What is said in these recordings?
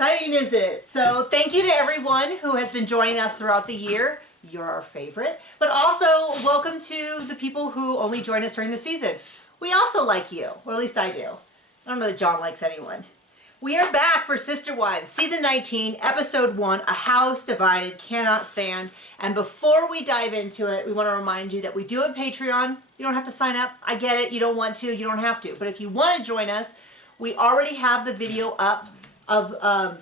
exciting is it? So thank you to everyone who has been joining us throughout the year. You're our favorite. But also welcome to the people who only join us during the season. We also like you, or at least I do. I don't know that John likes anyone. We are back for Sister Wives, Season 19, Episode 1, A House Divided Cannot Stand. And before we dive into it, we want to remind you that we do have Patreon. You don't have to sign up. I get it. You don't want to. You don't have to. But if you want to join us, we already have the video up of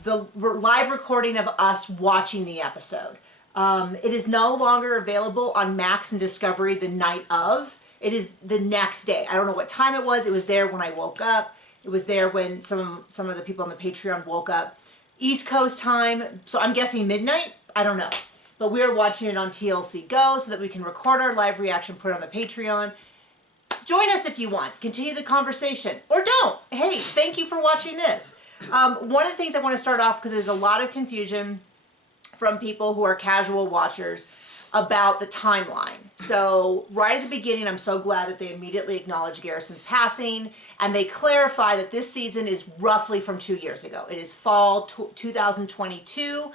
the live recording of us watching the episode. It is no longer available on Max and Discovery the night of. It is the next day. I don't know what time it was. It was there when I woke up. It was there when some of the people on the Patreon woke up. East Coast time, so I'm guessing midnight? I don't know. But we are watching it on TLC Go so that we can record our live reaction, put it on the Patreon. Join us if you want. Continue the conversation. Or don't. Hey, thank you for watching this. One of the things I want to start off, because there's a lot of confusion from people who are casual watchers about the timeline. So right at the beginning, I'm so glad that they immediately acknowledged Garrison's passing, and they clarify that this season is roughly from 2 years ago. It is fall 2022.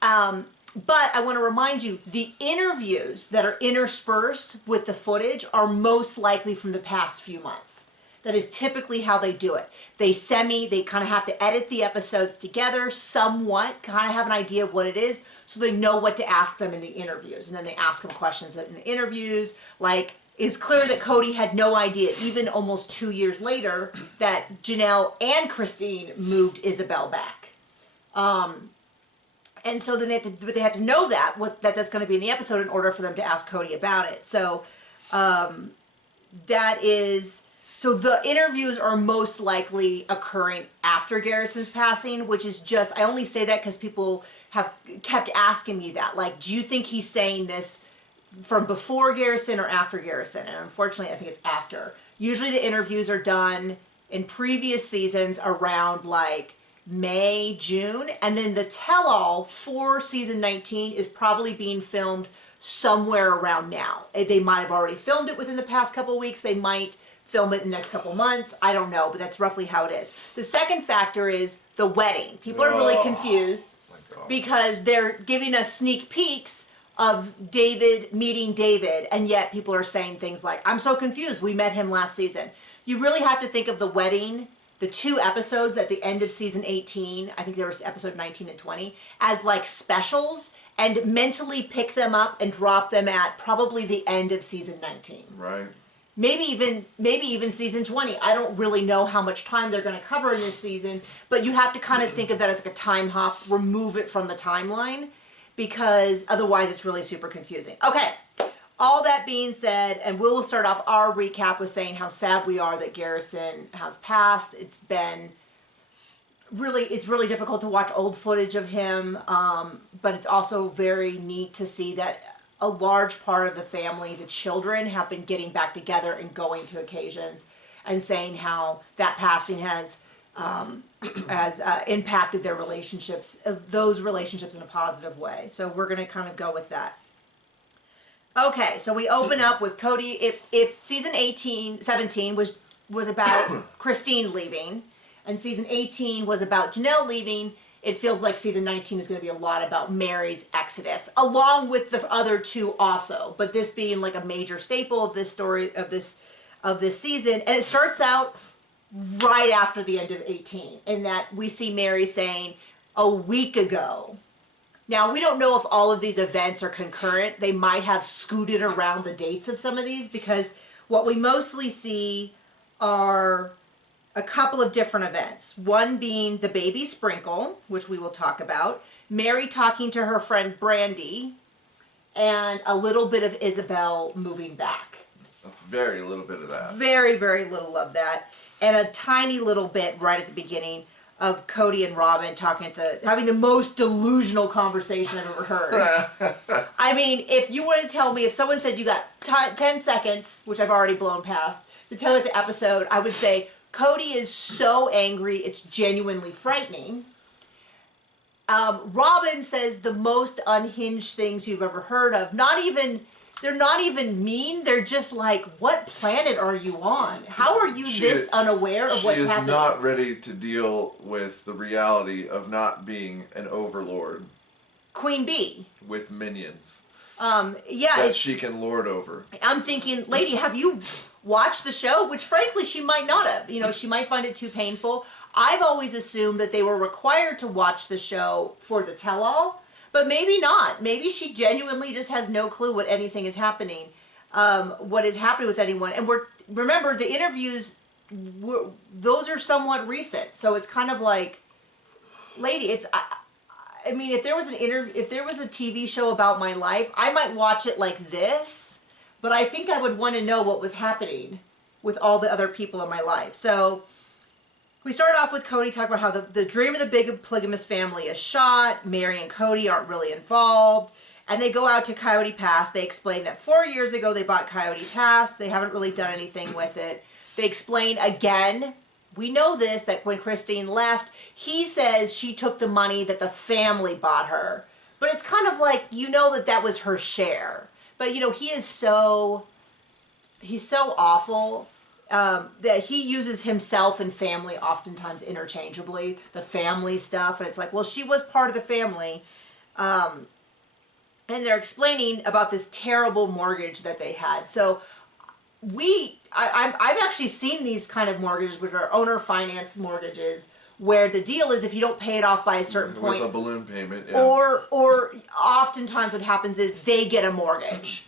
But I want to remind you, the interviews that are interspersed with the footage are most likely from the past few months. That is typically how they do it. They kind of have to edit the episodes together somewhat, kind of have an idea of what it is, so they know what to ask them in the interviews. And then they ask them questions in the interviews, like, it's clear that Cody had no idea, even almost 2 years later, that Janelle and Christine moved Isabel back. And so then they have to know that, that's going to be in the episode in order for them to ask Cody about it. So So the interviews are most likely occurring after Garrison's passing, which is just, I only say that because people have kept asking me that. Like, do you think he's saying this from before Garrison or after Garrison? And unfortunately, I think it's after. Usually the interviews are done in previous seasons around like May, June. And then the tell-all for season 19 is probably being filmed somewhere around now. They might have already filmed it within the past couple of weeks. They might film it in the next couple months. I don't know, but that's roughly how it is. The second factor is the wedding. People are really confused because they're giving us sneak peeks of David meeting David, and yet people are saying things like, I'm so confused, we met him last season. You really have to think of the wedding, the 2 episodes at the end of season 18, I think there was episode 19 and 20, as like specials, and mentally pick them up and drop them at probably the end of season 19. Right. Maybe even season 20. I don't really know how much time they're going to cover in this season, but you have to kind of think of that as like a time hop, remove it from the timeline, because otherwise it's really super confusing. Okay, all that being said, and we'll start off our recap with saying how sad we are that Garrison has passed. It's really difficult to watch old footage of him, but it's also very neat to see that a large part of the family, the children, have been getting back together and going to occasions and saying how that passing has impacted their relationships, those relationships in a positive way. So we're going to kind of go with that. Okay, so we open up with Cody. If season 17 was about Christine leaving, and season 18 was about Janelle leaving, it feels like season 19 is going to be a lot about Meri's exodus, along with the other 2 also. But this being like a major staple of this story, of this season. And it starts out right after the end of 18, in that we see Meri saying, a week ago. Now, we don't know if all of these events are concurrent. They might have scooted around the dates of some of these, because what we mostly see are a couple of different events. One being the baby sprinkle, which we will talk about, Meri talking to her friend Brandy, and a little bit of Isabel moving back. Very little bit of that. Very, very little of that. And a tiny little bit right at the beginning of Cody and Robyn having the most delusional conversation I've ever heard. I mean, if you were to tell me, if someone said you got 10 seconds, which I've already blown past, to tell me the episode, I would say, Cody is so angry, it's genuinely frightening. Robyn says the most unhinged things you've ever heard of. Not even they're not even mean. They're just like, what planet are you on? How are you this unaware of what's happening? She is not ready to deal with the reality of not being an overlord. Queen Bee. With minions. Yeah. That she can lord over. I'm thinking, lady, have you watched the show? Which frankly, she might not have. You know, she might find it too painful. I've always assumed that they were required to watch the show for the tell-all. But maybe not. Maybe she genuinely just has no clue what anything is happening, what is happening with anyone. And remember, the interviews, those are somewhat recent. So it's kind of like, lady, I mean, if there was if there was a TV show about my life, I might watch it like this. But I think I would want to know what was happening with all the other people in my life. So we started off with Cody talking about how the dream of the big polygamous family is shot. Meri and Cody aren't really involved. And they go out to Coyote Pass. They explain that 4 years ago they bought Coyote Pass. They haven't really done anything with it. They explain again, we know this, that when Christine left, he says she took the money that the family bought her. But it's kind of like, you know that was her share. But, you know, he's so awful. That he uses himself and family oftentimes interchangeably, the family stuff, and it's like, well, she was part of the family, and they're explaining about this terrible mortgage that they had. So I've actually seen these kind of mortgages, which are owner finance mortgages, where the deal is if you don't pay it off by a certain point, with a balloon payment, yeah. or oftentimes what happens is they get a mortgage.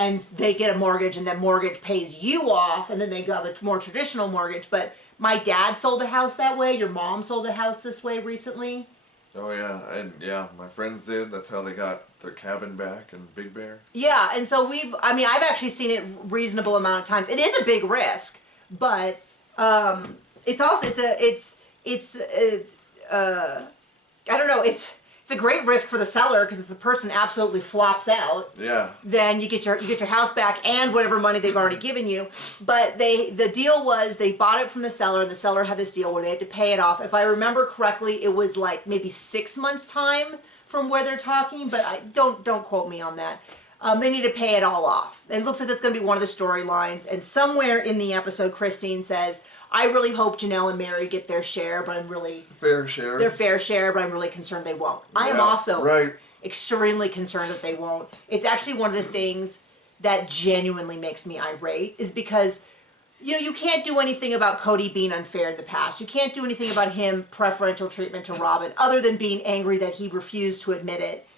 And they get a mortgage, and that mortgage pays you off, and then they got a more traditional mortgage. But my dad sold a house that way. Your mom sold a house this way recently. Oh, yeah. And, yeah, my friends did. That's how they got their cabin back in Big Bear. Yeah, and so I've actually seen it reasonable amount of times. It is a big risk, but it's also, I don't know, it's a great risk for the seller, because if the person absolutely flops out, yeah, then you get your house back and whatever money they've already given you. But the deal was they bought it from the seller, and the seller had this deal where they had to pay it off. If I remember correctly, it was like maybe 6 months time from where they're talking, but don't quote me on that. They need to pay it all off. It looks like that's going to be one of the storylines. And somewhere in the episode, Christine says, I really hope Janelle and Meri get their share, but I'm really... Fair share. Their fair share, but I'm really concerned they won't. Yeah, I am also extremely concerned that they won't. It's actually one of the things that genuinely makes me irate, is because, you know, you can't do anything about Cody being unfair in the past. You can't do anything about him preferential treatment to Robyn, other than being angry that he refused to admit it.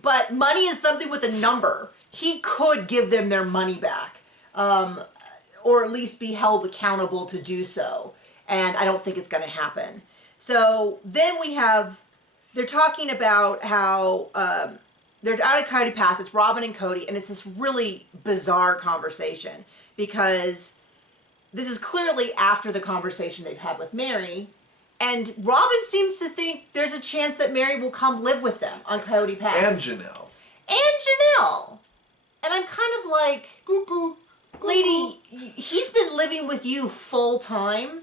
But money is something with a number. He could give them their money back, or at least be held accountable to do so. And I don't think it's going to happen. So then they're talking about how they're out at Coyote Pass. It's Robyn and Cody, and it's this really bizarre conversation, because this is clearly after the conversation they've had with Meri. And Robyn seems to think there's a chance that Meri will come live with them on Coyote Pass. And Janelle. And I'm kind of like, cuckoo. Lady, he's been living with you full time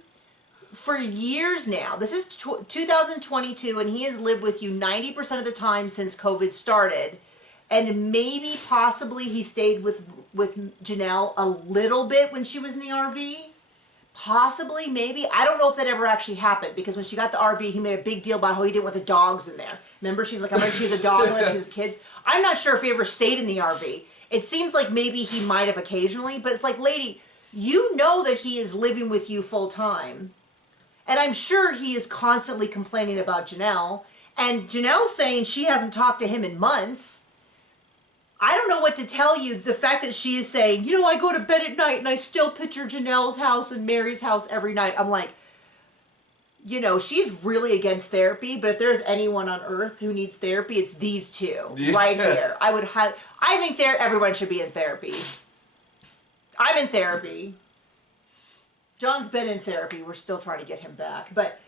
for years now. This is 2022, and he has lived with you 90% of the time since COVID started. And maybe, possibly, he stayed with Janelle a little bit when she was in the RV. Possibly, maybe. I don't know if that ever actually happened, because when she got the RV, he made a big deal about how he didn't want the dogs in there. Remember, she's like, I'm going to choose a dog when she was kids. I'm not sure if he ever stayed in the RV. It seems like maybe he might have occasionally, but it's like, lady, you know that he is living with you full time. And I'm sure he is constantly complaining about Janelle. And Janelle's saying she hasn't talked to him in months. I don't know what to tell you. The fact that she is saying, you know, I go to bed at night and I still picture Janelle's house and Meri's house every night. I'm like, you know, she's really against therapy, but if there's anyone on earth who needs therapy, it's these two right here. I think everyone should be in therapy. I'm in therapy. John's been in therapy. We're still trying to get him back. But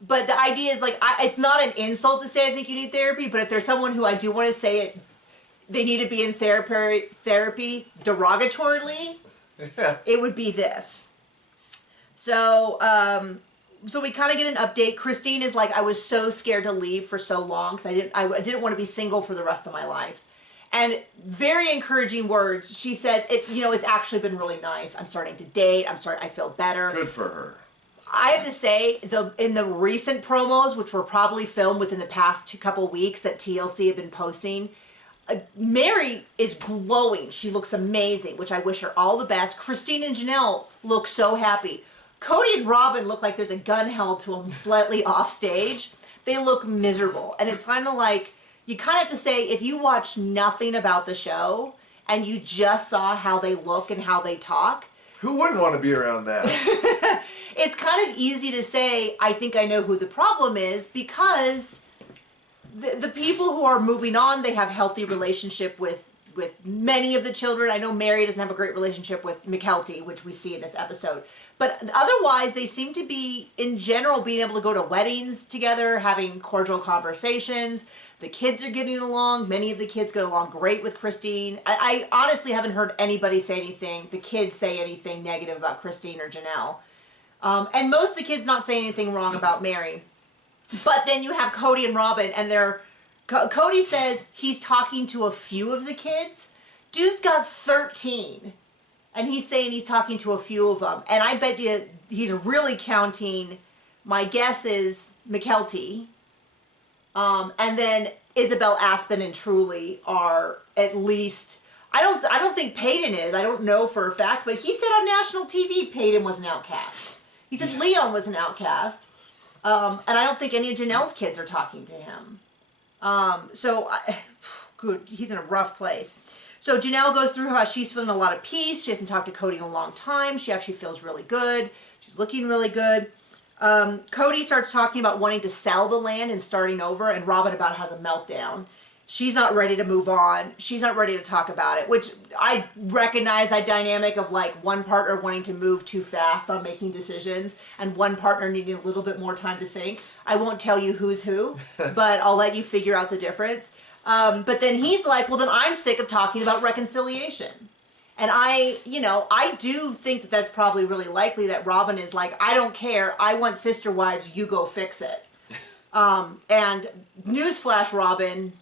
the idea is, like, it's not an insult to say I think you need therapy, but if there's someone who I do want to say it, they need to be in therapy derogatorily, it would be this. So we kind of get an update. Christine is like, I was so scared to leave for so long because I didn't want to be single for the rest of my life. And very encouraging words. She says, it's actually been really nice. I'm starting to date. I feel better. Good for her. I have to say, in the recent promos, which were probably filmed within the past couple weeks that TLC have been posting, Meri is glowing. She looks amazing, which I wish her all the best. Christine and Janelle look so happy. Cody and Robyn look like there's a gun held to them slightly off stage. They look miserable. And it's kind of like, you kind of have to say, if you watch nothing about the show and you just saw how they look and how they talk. Who wouldn't want to be around that? It's kind of easy to say, I think I know who the problem is, because the people who are moving on, they have healthy relationship with many of the children. I know Meri doesn't have a great relationship with Mykelti, which we see in this episode. But otherwise, they seem to be, in general, being able to go to weddings together, having cordial conversations. The kids are getting along. Many of the kids get along great with Christine. I honestly haven't heard anybody say anything, the kids say anything negative about Christine or Janelle. And most of the kids not saying anything wrong about Meri. But then you have Cody and Robyn, and Cody says he's talking to a few of the kids. Dude's got 13. And he's saying he's talking to a few of them. And I bet you he's really counting, my guess is Mykelti. And then Isabel, Aspen, and Truly are at least, I don't think Peyton is. I don't know for a fact, but he said on national TV Peyton was an outcast. He said Leon was an outcast. And I don't think any of Janelle's kids are talking to him. Good, he's in a rough place. So Janelle goes through how she's feeling a lot of peace. She hasn't talked to Cody in a long time. She actually feels really good. She's looking really good. Cody starts talking about wanting to sell the land and starting over, and Robyn about has a meltdown. She's not ready to move on. She's not ready to talk about it, which I recognize that dynamic of like one partner wanting to move too fast on making decisions and one partner needing a little bit more time to think. I won't tell you who's who, but I'll let you figure out the difference. But then he's like, well, then I'm sick of talking about reconciliation. And I do think that that's probably really likely that Robyn is like, I don't care. I want sister wives. You go fix it. And newsflash, Robyn,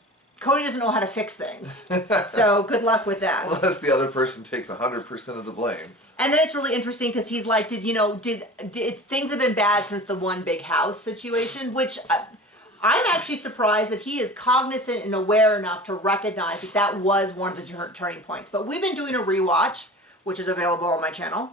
Cody doesn't know how to fix things. So good luck with that. Unless the other person takes 100% of the blame. And then it's really interesting because he's like, things have been bad since the one big house situation, which I'm actually surprised that he is cognizant and aware enough to recognize that that was one of the turning points. But we've been doing a rewatch, which is available on my channel.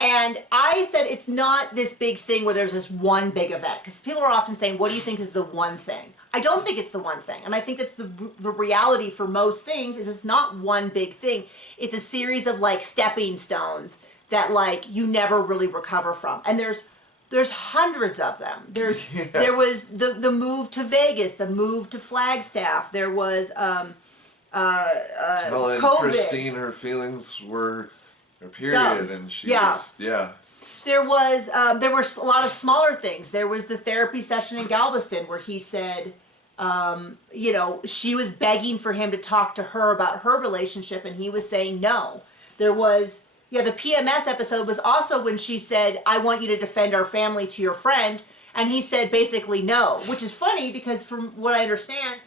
And I said it's not this big thing where there's this one big event. Because people are often saying, what do you think is the one thing? I don't think it's the one thing. And I think that's the reality for most things is it's not one big thing. It's a series of like stepping stones that like you never really recover from. And there's hundreds of them. There was the move to Vegas, the move to Flagstaff. There was telling COVID. Christine her feelings were a period, and she was There were a lot of smaller things. There was the therapy session in Galveston where he said, she was begging for him to talk to her about her relationship, and he was saying no. There was. Yeah, the PMS episode was also when she said, I want you to defend our family to your friend. And he said basically no, which is funny because from what I understand,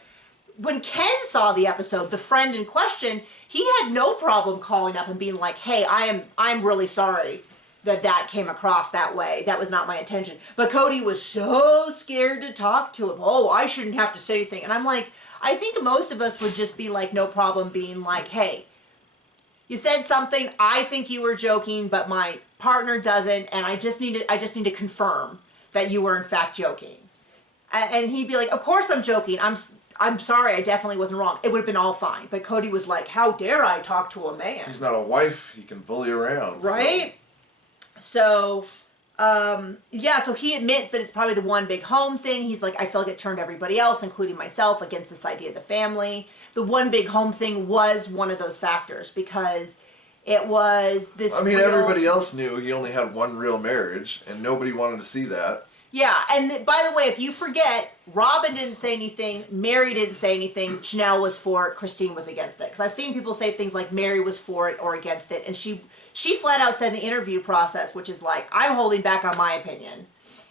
when Ken saw the episode, the friend in question, he had no problem calling up and being like, hey, I'm really sorry that came across that way. That was not my intention. But Cody was so scared to talk to him. Oh, I shouldn't have to say anything. And I'm like, I think most of us would just be like, no problem being like, hey, you said something, I think you were joking, but my partner doesn't, and I just need to confirm that you were in fact joking. And he'd be like, of course I'm joking. I'm sorry, I definitely wasn't wrong. It would have been all fine. But Cody was like, how dare I talk to a man? He's not a wife, he can bully around. Right? So so he admits that it's probably the one big home thing. He's like, I feel like it turned everybody else, including myself, against this idea of the family. The one big home thing was one of those factors because it was this everybody else knew he only had one real marriage, and nobody wanted to see that. Yeah, and by the way, if you forget, Robyn didn't say anything, Meri didn't say anything, Janelle was for it, Christine was against it. Because I've seen people say things like Meri was for it or against it, and she flat out said in the interview process, which is like, I'm holding back on my opinion.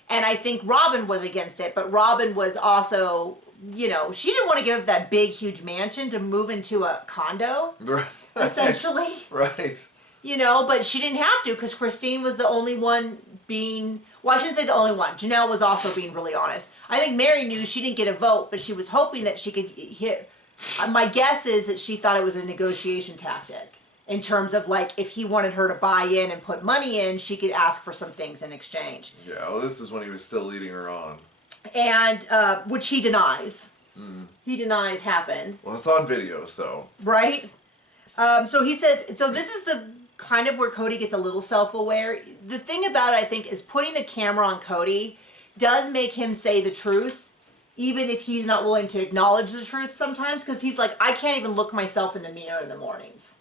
And I think Robyn was against it, but Robyn was also you know, she didn't want to give up that big, huge mansion to move into a condo, Right. essentially. Right. You know, but she didn't have to because Christine was the only one being, well, I shouldn't say the only one. Janelle was also being really honest. I think Meri knew she didn't get a vote, but she was hoping that she could hit. My guess is that she thought it was a negotiation tactic in terms of like if he wanted her to buy in and put money in, she could ask for some things in exchange. Yeah, well, this is when he was still leading her on. And, which he denies. He denies happened. Well, it's on video, so. Right? So he says, so this is the kind of where Cody gets a little self-aware. The thing about it, I think, is putting a camera on Cody does make him say the truth, even if he's not willing to acknowledge the truth sometimes, because he's like, I can't even look myself in the mirror in the mornings.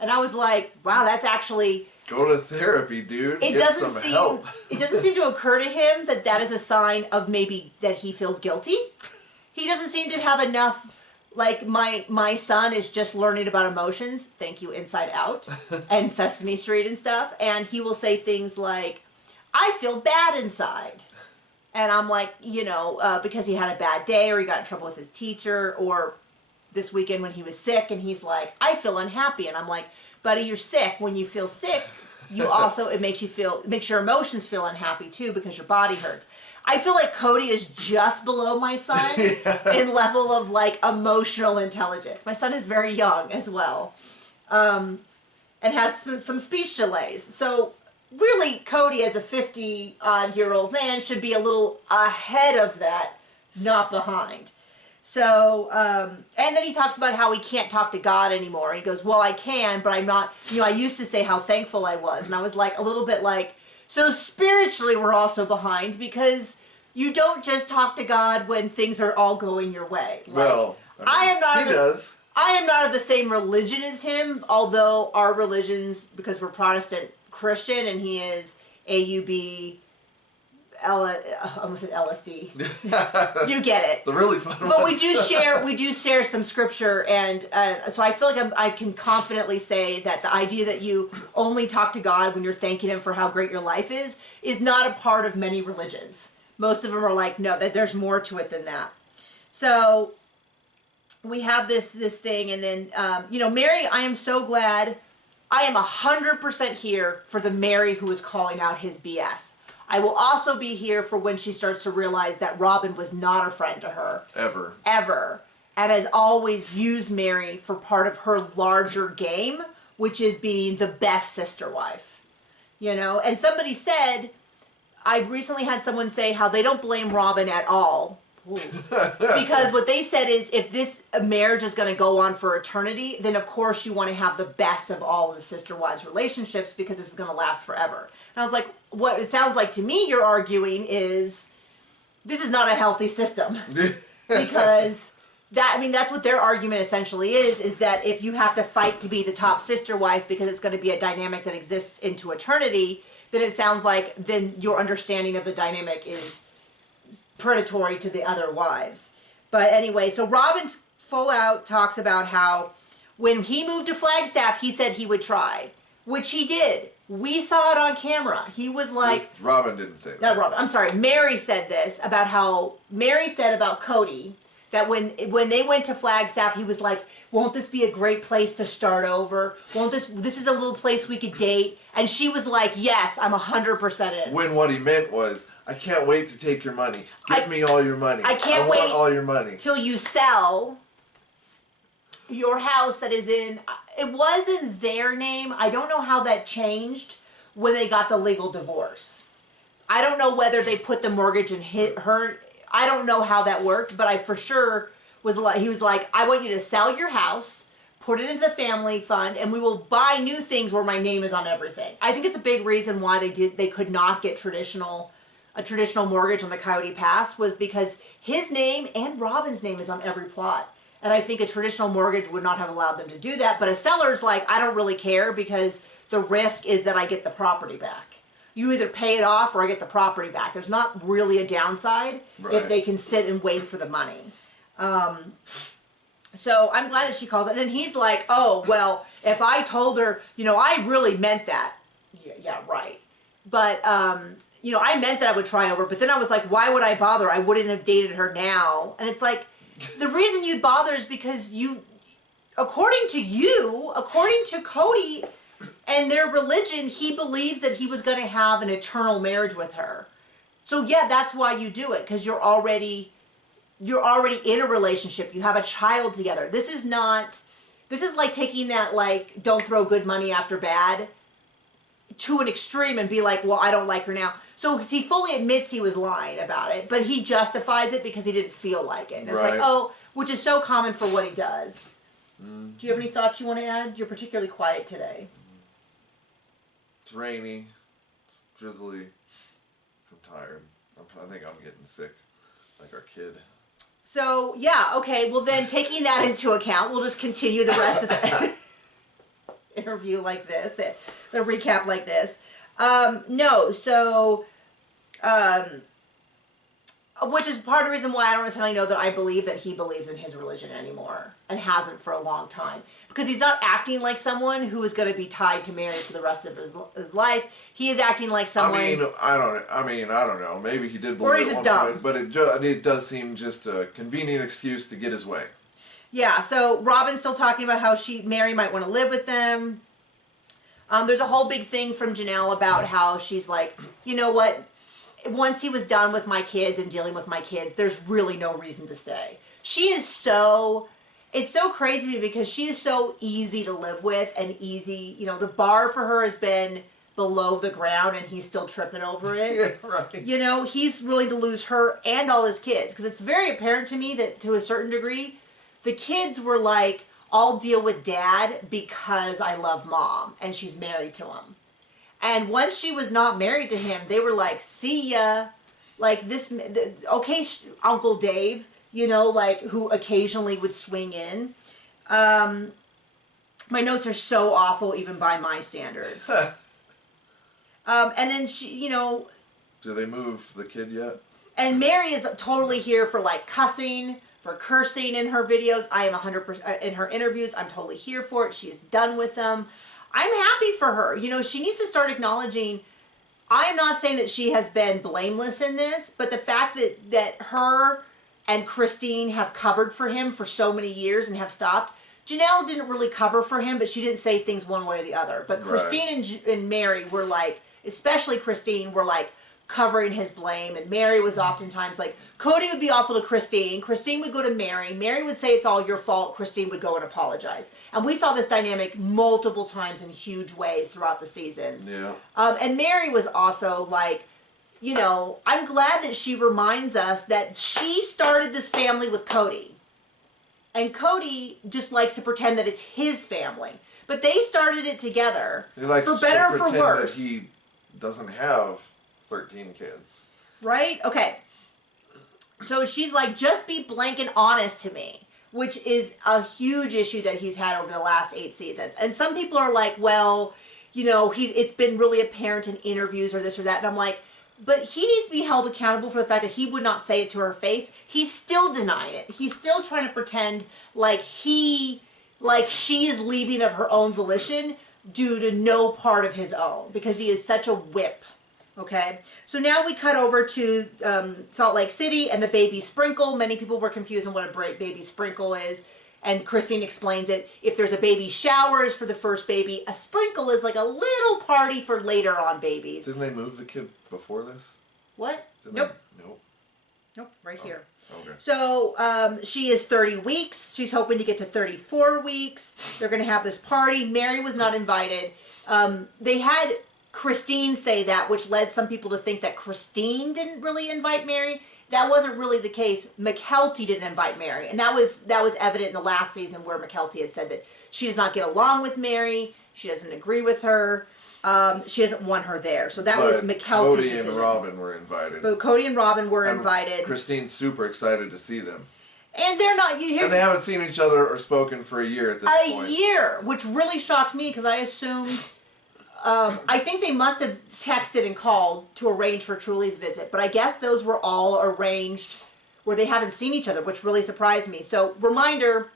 And I was like, wow, that's actually... Go to therapy, dude. It Get doesn't some seem help. it doesn't seem to occur to him that that is a sign of maybe that he feels guilty. He doesn't seem to have enough, like my son is just learning about emotions. Thank you, Inside Out and Sesame Street and stuff. And he will say things like, I feel bad inside. And I'm like, you know, because he had a bad day or he got in trouble with his teacher, or this weekend when he was sick and he's like, I feel unhappy. And I'm like, buddy, you're sick. When you feel sick, you also, it makes your emotions feel unhappy too because your body hurts. I feel like Cody is just below my son in level of like emotional intelligence. My son is very young as well, and has some speech delays. So really, Cody as a 50-odd-year-old man should be a little ahead of that, not behind. So, and then he talks about how he can't talk to God anymore. And he goes, well, I can, but I'm not, you know, I used to say how thankful I was. And I was like, a little bit like, so spiritually we're also behind because you don't just talk to God when things are all going your way. Like, Well, I am not. He does. I am not of the same religion as him, although our religions, because we're Protestant Christian and he is AUB, I almost said LSD. You get it. It's a really fun one. But we do share some scripture, and so I feel like I can confidently say that the idea that you only talk to God when you're thanking Him for how great your life is not a part of many religions. Most of them are like, no, that there's more to it than that. So we have this thing, and then you know, Meri, I am so glad. I am 100% here for the Meri who is calling out his BS. I will also be here for when she starts to realize that Robyn was not a friend to her. Ever. And has always used Meri for part of her larger game, which is being the best sister wife. You know? And somebody said, I recently had someone say how they don't blame Robyn at all. Because what they said is if this marriage is going to go on for eternity, then of course you want to have the best of all of the sister wives relationships because this is going to last forever. And I was like, what it sounds like to me you're arguing is this is not a healthy system. Because that, I mean, that's what their argument essentially is that if you have to fight to be the top sister wife because it's going to be a dynamic that exists into eternity, then it sounds like then your understanding of the dynamic is predatory to the other wives. But anyway, so Robyn full out talks about how when he moved to Flagstaff, he said he would try, which he did. We saw it on camera. He was like... Robyn didn't say that. Not Robyn. I'm sorry. Meri said this about how... Meri said about Cody that when they went to Flagstaff, he was like, won't this be a great place to start over? Won't this is a little place we could date? And she was like, yes, I'm 100% in. When what he meant was, I can't wait to take your money. Give me all your money. I can't want wait all your money. Till you sell your house that is in... It was in their name. I don't know how that changed when they got the legal divorce. I don't know whether they put the mortgage in her... I don't know how that worked, but I for sure was like, he was like, I want you to sell your house, put it into the family fund, and we will buy new things where my name is on everything. I think it's a big reason why they could not get a traditional mortgage on the Coyote Pass was because his name and Robyn's name is on every plot. And I think a traditional mortgage would not have allowed them to do that. But a seller's like, I don't really care because the risk is that I get the property back. You either pay it off or I get the property back. There's not really a downside if they can sit and wait for the money. So I'm glad that she calls it. And then he's like, oh, well, if I told her, you know, I really meant that. Yeah, right. But you know, I meant that I would try over, but then I was like, why would I bother? I wouldn't have dated her now. And it's like, the reason you'd bother is because according to Cody and their religion, he believes that he was going to have an eternal marriage with her. So yeah, that's why you do it, because you're already in a relationship. You have a child together. This is like taking that, like, don't throw good money after bad to an extreme and be like, well, I don't like her now. So he fully admits he was lying about it, but he justifies it because he didn't feel like it. And it's like, oh, which is so common for what he does. Do you have any thoughts you want to add? You're particularly quiet today. It's rainy. It's drizzly. I'm tired. I think I'm getting sick, like our kid. So, yeah, okay. Well, then, taking that into account, we'll just continue the rest of the interview like this, the recap like this. Which is part of the reason why I don't necessarily know that I believe that he believes in his religion anymore, and hasn't for a long time. Because he's not acting like someone who is going to be tied to Meri for the rest of his life. He is acting like someone... I don't know. Maybe he did believe or he's just dumb. But it does seem just a convenient excuse to get his way. Yeah, so Robyn's still talking about how Meri might want to live with them. There's a whole big thing from Janelle about how she's like, you know what? Once he was done with my kids and dealing with my kids, there's really no reason to stay. She is so... It's so crazy to me because she is so easy to live with and easy. You know, the bar for her has been below the ground and he's still tripping over it. Yeah, right. You know, he's willing to lose her and all his kids. Because it's very apparent to me that to a certain degree, the kids were like, I'll deal with dad because I love mom and she's married to him. And once she was not married to him, they were like, see ya. Like this, okay, Uncle Dave, you know, like who occasionally would swing in. My notes are so awful even by my standards. And then she, you know. Do they move the kid yet? And Meri is totally here for like cussing, for cursing in her videos. I am 100% in her interviews. I'm totally here for it. She is done with them. I'm happy for her. You know, she needs to start acknowledging, I am not saying that she has been blameless in this, but the fact that her and Christine have covered for him for so many years and have stopped. Janelle didn't really cover for him, but she didn't say things one way or the other. But Christine and Meri were like, especially Christine, were like covering his blame. And Meri was oftentimes like, Cody would be awful to Christine. Christine would go to Meri. Meri would say it's all your fault. Christine would go and apologize. And we saw this dynamic multiple times in huge ways throughout the seasons. Yeah. And Meri was also like, you know, I'm glad that she reminds us that she started this family with Cody. And Cody just likes to pretend that it's his family. But they started it together, for better or for worse. That he doesn't have 13 kids. Right? Okay. So she's like, just be blank and honest to me, which is a huge issue that he's had over the last 8 seasons. And some people are like, well, you know, it's been really apparent in interviews or this or that. And I'm like, but he needs to be held accountable for the fact that he would not say it to her face. He's still denying it. He's still trying to pretend like she is leaving of her own volition due to no part of his own, because he is such a whip. Okay, so now we cut over to Salt Lake City and the baby sprinkle. Many people were confused on what a baby sprinkle is. And Christine explains it. If there's a baby shower is for the first baby, a sprinkle is like a little party for later on babies. Didn't they move the kid before this? What? Nope. Nope, right here. Okay. So she is 30 weeks. She's hoping to get to 34 weeks. They're going to have this party. Meri was not invited. They had Christine say that, which led some people to think that Christine didn't really invite Meri. That wasn't really the case. Mykelti didn't invite Meri, and that was evident in the last season where Mykelti had said that she does not get along with Meri. She doesn't agree with her. She doesn't want her there. So that was Mykelti's decision. Cody and Robyn were invited. But Cody and Robyn were invited. Christine's super excited to see them. And they're not. And they haven't seen each other or spoken for a year at this point. A year, which really shocked me because I assumed. I think they must have texted and called to arrange for Truly's visit, but I guess those were all arranged where they haven't seen each other, which really surprised me. So, reminder,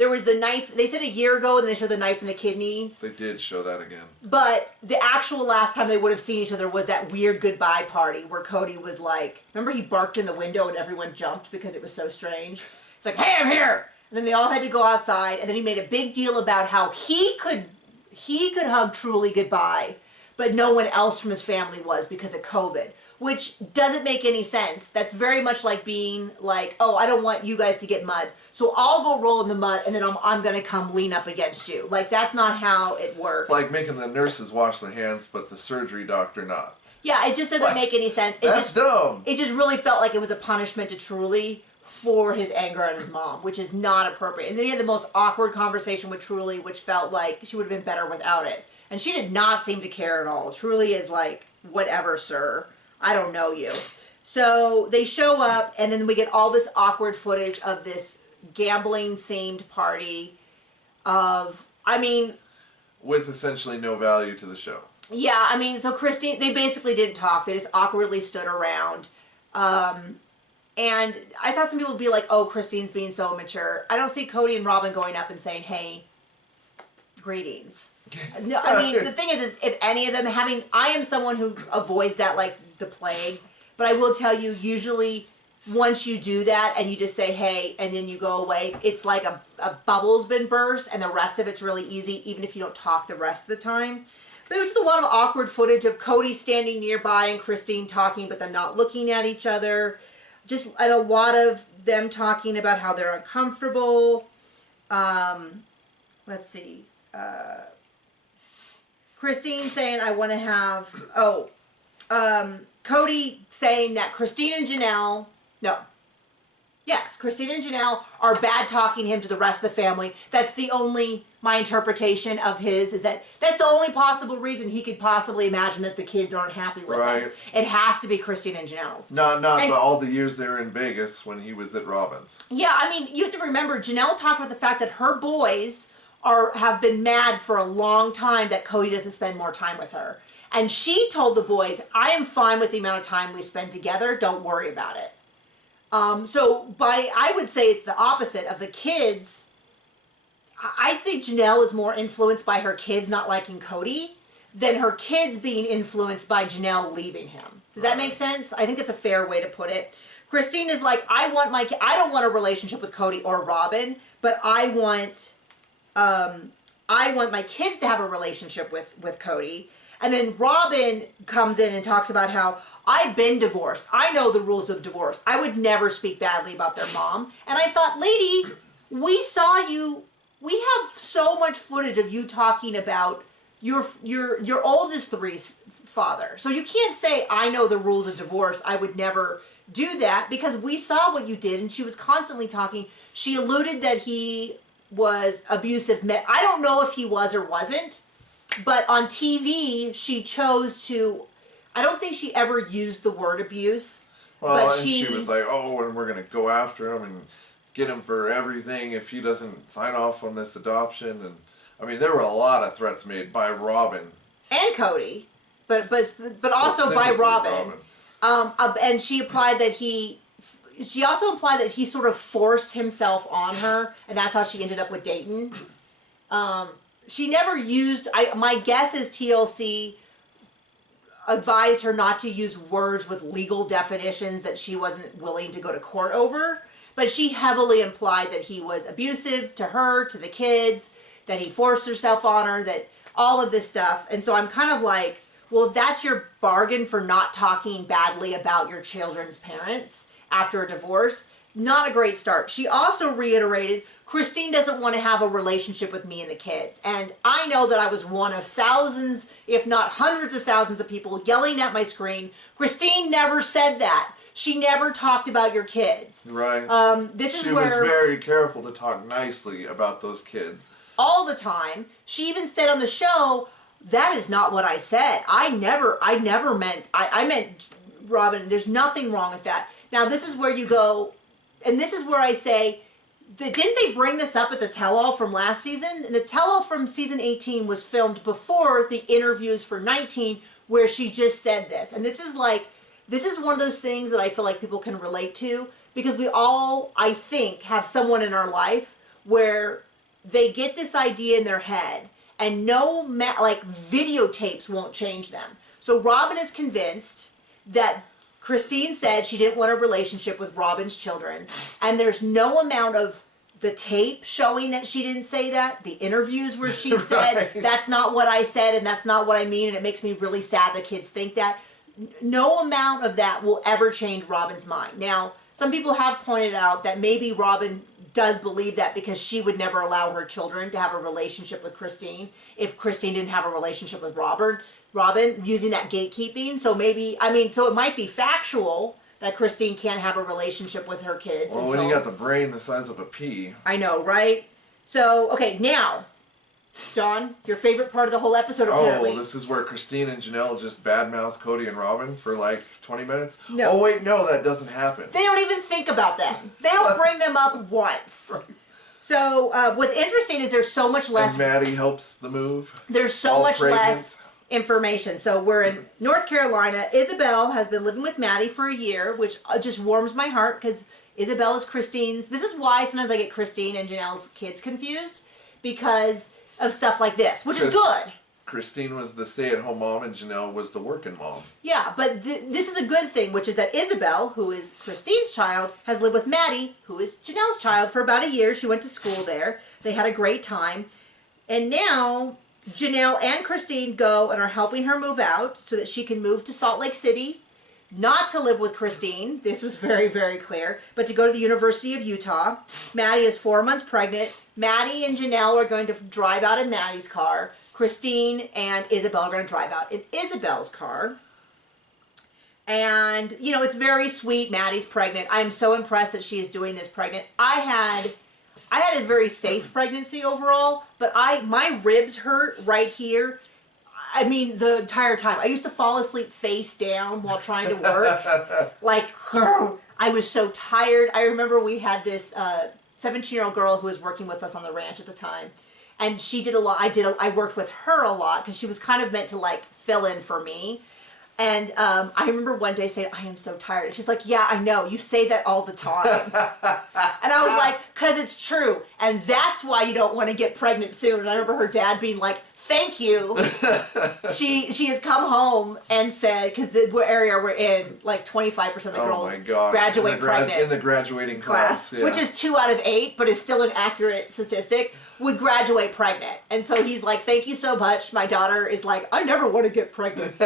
There was the knife. They said a year ago, and they showed the knife and the kidneys. They did show that again. But the actual last time they would have seen each other was that weird goodbye party where Cody was like, remember he barked in the window and everyone jumped because it was so strange? It's like, hey, I'm here! And then they all had to go outside, and then he made a big deal about how he could hug Truly goodbye, but no one else from his family was because of COVID. Which doesn't make any sense. That's very much like being like, oh, I don't want you guys to get mud, so I'll go roll in the mud and then I'm going to come lean up against you. Like, that's not how it works. It's like making the nurses wash their hands, but the surgery doctor not. Yeah, it just doesn't make any sense. That's dumb. It just really felt like it was a punishment to Truly for his anger at his mom, which is not appropriate. And then he had the most awkward conversation with Truly, which felt like she would have been better without it. And she did not seem to care at all. Truly is like, whatever, sir. I don't know you. So they show up, and then we get all this awkward footage of this gambling-themed party with essentially no value to the show. Yeah, I mean, so Christine, they basically didn't talk. They just awkwardly stood around. And I saw some people be like, oh, Christine's being so immature. I don't see Cody and Robyn going up and saying, hey, greetings. No, I mean, the thing is, if any of them I am someone who avoids that like the plague, but I will tell you, usually once you do that and you just say, hey, and then you go away, it's like a bubble's been burst and the rest of it's really easy, even if you don't talk the rest of the time. There was just a lot of awkward footage of Cody standing nearby and Christine talking, but them not looking at each other. And a lot of them talking about how they're uncomfortable. Let's see. Christine saying, I want to have... Cody saying that Christine and Janelle are bad talking him to the rest of the family. That's my interpretation of his, is that's the only possible reason he could possibly imagine that the kids aren't happy with him. It has to be Christine and Janelle's. All the years they were in Vegas when he was at Robyn's. Yeah, I mean, you have to remember, Janelle talked about the fact that her boys have been mad for a long time that Cody doesn't spend more time with her. And she told the boys, I am fine with the amount of time we spend together. Don't worry about it. I would say it's the opposite of the kids. I'd say Janelle is more influenced by her kids not liking Cody than her kids being influenced by Janelle leaving him. Does that make sense? I think it's a fair way to put it. Christine is like, I don't want a relationship with Cody or Robyn, but I want my kids to have a relationship with Cody. And then Robyn comes in and talks about how I've been divorced. I know the rules of divorce. I would never speak badly about their mom. And I thought, lady, we saw you. We have so much footage of you talking about your oldest three's father. So you can't say, I know the rules of divorce. I would never do that, because we saw what you did. And she was constantly talking. She alluded that he was abusive. I don't know if he was or wasn't. But on TV, she chose to... I don't think she ever used the word abuse. Well, but she was like, oh, and we're going to go after him and get him for everything if he doesn't sign off on this adoption. And I mean, there were a lot of threats made by Robyn. And Cody. But also by Robyn. And she implied that she also implied that he sort of forced himself on her, and that's how she ended up with Dayton. She never used... my guess is TLC advised her not to use words with legal definitions that she wasn't willing to go to court over. But she heavily implied that he was abusive to her, to the kids, that he forced himself on her, that all of this stuff. And so I'm kind of like, well, if that's your bargain for not talking badly about your children's parents after a divorce... Not a great start. She also reiterated, Christine doesn't want to have a relationship with me and the kids. And I know that I was one of thousands, if not hundreds of thousands of people yelling at my screen. Christine never said that. She never talked about your kids. Right. She was very careful to talk nicely about those kids. All the time. She even said on the show, that is not what I said. I meant Robyn. There's nothing wrong with that. Now, this is where you go... And this is where I say, didn't they bring this up at the tell-all from last season? And the tell-all from season 18 was filmed before the interviews for 19, where she just said this. And this is one of those things that I feel like people can relate to, because we all, I think, have someone in our life where they get this idea in their head, and like videotapes won't change them. So Robyn is convinced that Christine said she didn't want a relationship with Robyn's children, and there's no amount of the tape showing that she didn't say that, the interviews where she said, Right. that's not what I said and that's not what I mean, and it makes me really sad that kids think that. No amount of that will ever change Robyn's mind. Now, some people have pointed out that maybe Robyn does believe that because she would never allow her children to have a relationship with Christine if Christine didn't have a relationship with Robyn, using that gatekeeping. So maybe, I mean, so it might be factual that Christine can't have a relationship with her kids. Well, when you got the brain the size of a pea. I know, right? So, okay, now, John, your favorite part of the whole episode, apparently. Oh, this is where Christine and Janelle just badmouth Cody and Robyn for like 20 minutes? No. Oh, wait, no, that doesn't happen. They don't even think about them. They don't bring them up once. Right. So, what's interesting is there's so much less... And Maddie helps the move. There's so much less information. So we're in North Carolina. Isabel has been living with Maddie for a year, which just warms my heart because Isabel is Christine's. This is why sometimes I get Christine and Janelle's kids confused, because of stuff like this, which is good. Christine was the stay-at-home mom and Janelle was the working mom. Yeah, but this is a good thing, which is that Isabel, who is Christine's child, has lived with Maddie, who is Janelle's child, for about a year. She went to school there. They had a great time. And now Janelle and Christine go and are helping her move out so that she can move to Salt Lake City, not to live with Christine. This was very, very clear, but to go to the University of Utah. Maddie is 4 months pregnant. Maddie and Janelle are going to drive out in Maddie's car. Christine and Isabel are going to drive out in Isabel's car. And, you know, it's very sweet. Maddie's pregnant. I'm so impressed that she is doing this pregnant. I had a very safe pregnancy overall, but my ribs hurt right here. I mean, the entire time. I used to fall asleep face down while trying to work. Like, I was so tired. I remember we had this 17-year-old girl who was working with us on the ranch at the time. And she did a lot. I worked with her a lot because she was kind of meant to like fill in for me. And I remember one day saying, I am so tired. And she's like, yeah, I know. You say that all the time. And I was like, because it's true. And that's why you don't want to get pregnant soon. And I remember her dad being like, thank you. She has come home and said, because the area we're in, like 25% of the girls graduate pregnant. In the graduating class. Yeah. Which is 2 out of 8, but is still an accurate statistic, would graduate pregnant. And so he's like, thank you so much. My daughter is like, I never want to get pregnant.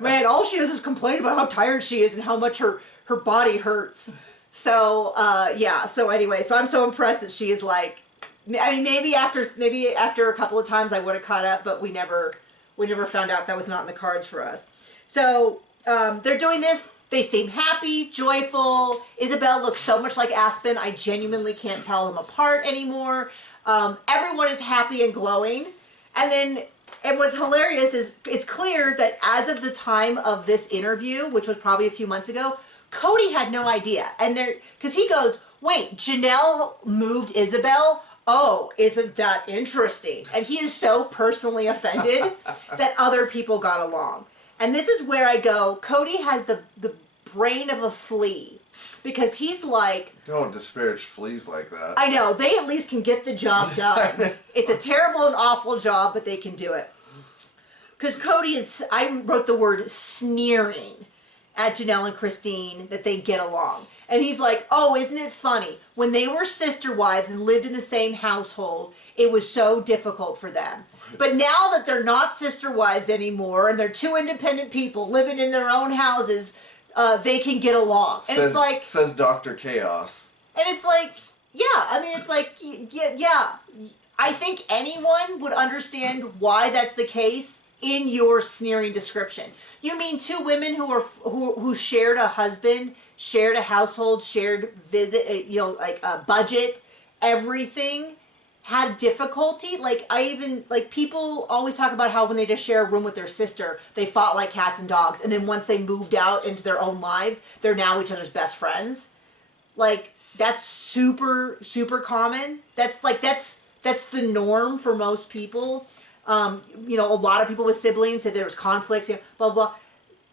Man, all she does is complain about how tired she is and how much her body hurts. So, yeah. So anyway, so I'm so impressed that she is like, I mean, maybe after a couple of times I would have caught up, but we never found out that was not in the cards for us. So, they're doing this. They seem happy, joyful. Isabel looks so much like Aspen. I genuinely can't tell them apart anymore. Everyone is happy and glowing. And what's hilarious is it's clear that as of the time of this interview, which was probably a few months ago, Cody had no idea. And because he goes, wait, Janelle moved Isabel? Oh, isn't that interesting? And he is so personally offended that other people got along. And this is where I go, Cody has the brain of a flea. Because he's like... Don't disparage fleas like that. I know. They at least can get the job done. It's a terrible and awful job, but they can do it. Because Cody is... I wrote the word sneering at Janelle and Christine that they get along. And he's like, oh, isn't it funny? When they were sister wives and lived in the same household, it was so difficult for them. But now that they're not sister wives anymore and they're two independent people living in their own houses... they can get along. And it's like... Says Dr. Chaos. And it's like, yeah, I mean, it's like, yeah. I think anyone would understand why that's the case in your sneering description. You mean two women who shared a husband, shared a household, shared visit, like a budget, everything, had difficulty. Like, people always talk about how when they just share a room with their sister, they fought like cats and dogs. And then once they moved out into their own lives, they're now each other's best friends. Like, that's super, super common. That's the norm for most people. A lot of people with siblings said there was conflicts, blah, blah.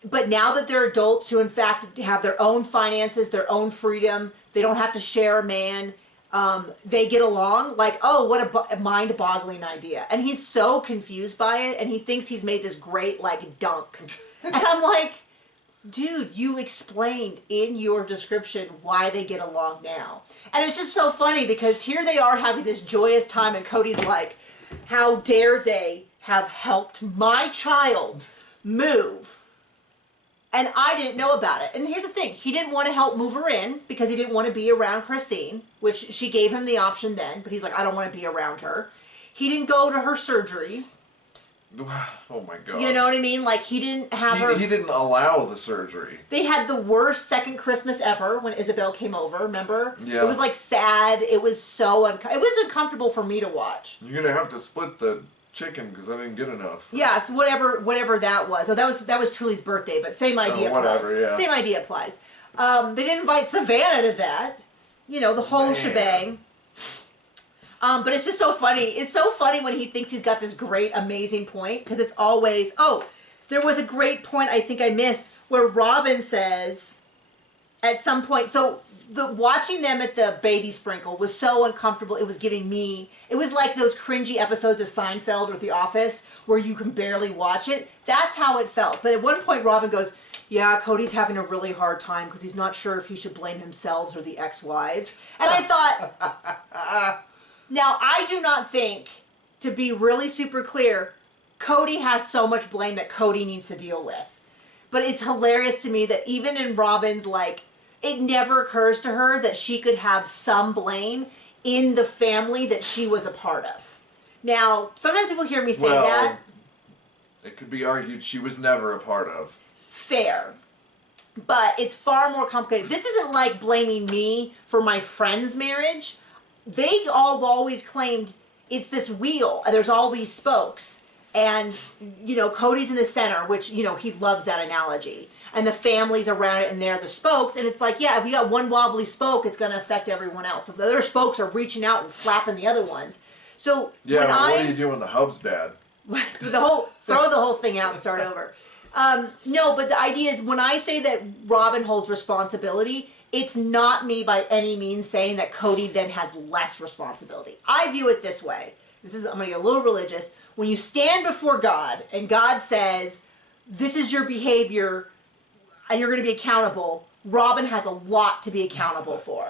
But now that they're adults who in fact have their own finances, their own freedom, they don't have to share a man. they get along. Like, oh, what a mind-boggling idea. And he's so confused by it, and he thinks he's made this great, like, dunk. And I'm like, dude, you explained in your description why they get along now. And it's just so funny because here they are having this joyous time, and Cody's like, how dare they have helped my child move? And I didn't know about it. And here's the thing. He didn't want to help move her in because he didn't want to be around Christine, which she gave him the option then. But he's like, I don't want to be around her. He didn't go to her surgery. Oh my God. You know what I mean? Like, he didn't have her. He didn't allow the surgery. They had the worst second Christmas ever when Isabel came over, remember? Yeah. It was like sad. It was so it was uncomfortable for me to watch. You're going to have to split the chicken because I didn't get enough. Yes, whatever that was. Oh, that was Truly's birthday, but same idea whatever, applies. yeah. Same idea applies. They didn't invite Savannah to that. You know, the whole shebang. But it's just so funny. It's so funny when he thinks he's got this great, amazing point, because it's always, oh, there was a great point I think I missed where Robyn says at some point, so watching them at the baby sprinkle was so uncomfortable. It was giving me, it was like those cringy episodes of Seinfeld or The Office where you can barely watch it. That's how it felt. But at one point Robyn goes, yeah, Cody's having a really hard time because he's not sure if he should blame himself or the ex-wives. And I thought, now I do not think, to be really super clear, Cody has so much blame that Cody needs to deal with. But it's hilarious to me that even in Robyn's, like, it never occurs to her that she could have some blame in the family that she was a part of. Now, sometimes people hear me say that. It could be argued she was never a part of. Fair. But it's far more complicated. This isn't like blaming me for my friend's marriage. They all always claimed it's this wheel, and there's all these spokes. And, you know, Cody's in the center, which, you know, he loves that analogy. And the family's around it, and they're the spokes. And it's like, yeah, if you got one wobbly spoke, it's going to affect everyone else. If the other spokes are reaching out and slapping the other ones. So, yeah, what do you do when the hub's bad? throw the whole thing out and start over. No, but the idea is when I say that Robyn holds responsibility, it's not me by any means saying that Cody then has less responsibility. I view it this way. I'm going to get a little religious. When you stand before God and God says, this is your behavior and you're going to be accountable, Robyn has a lot to be accountable for.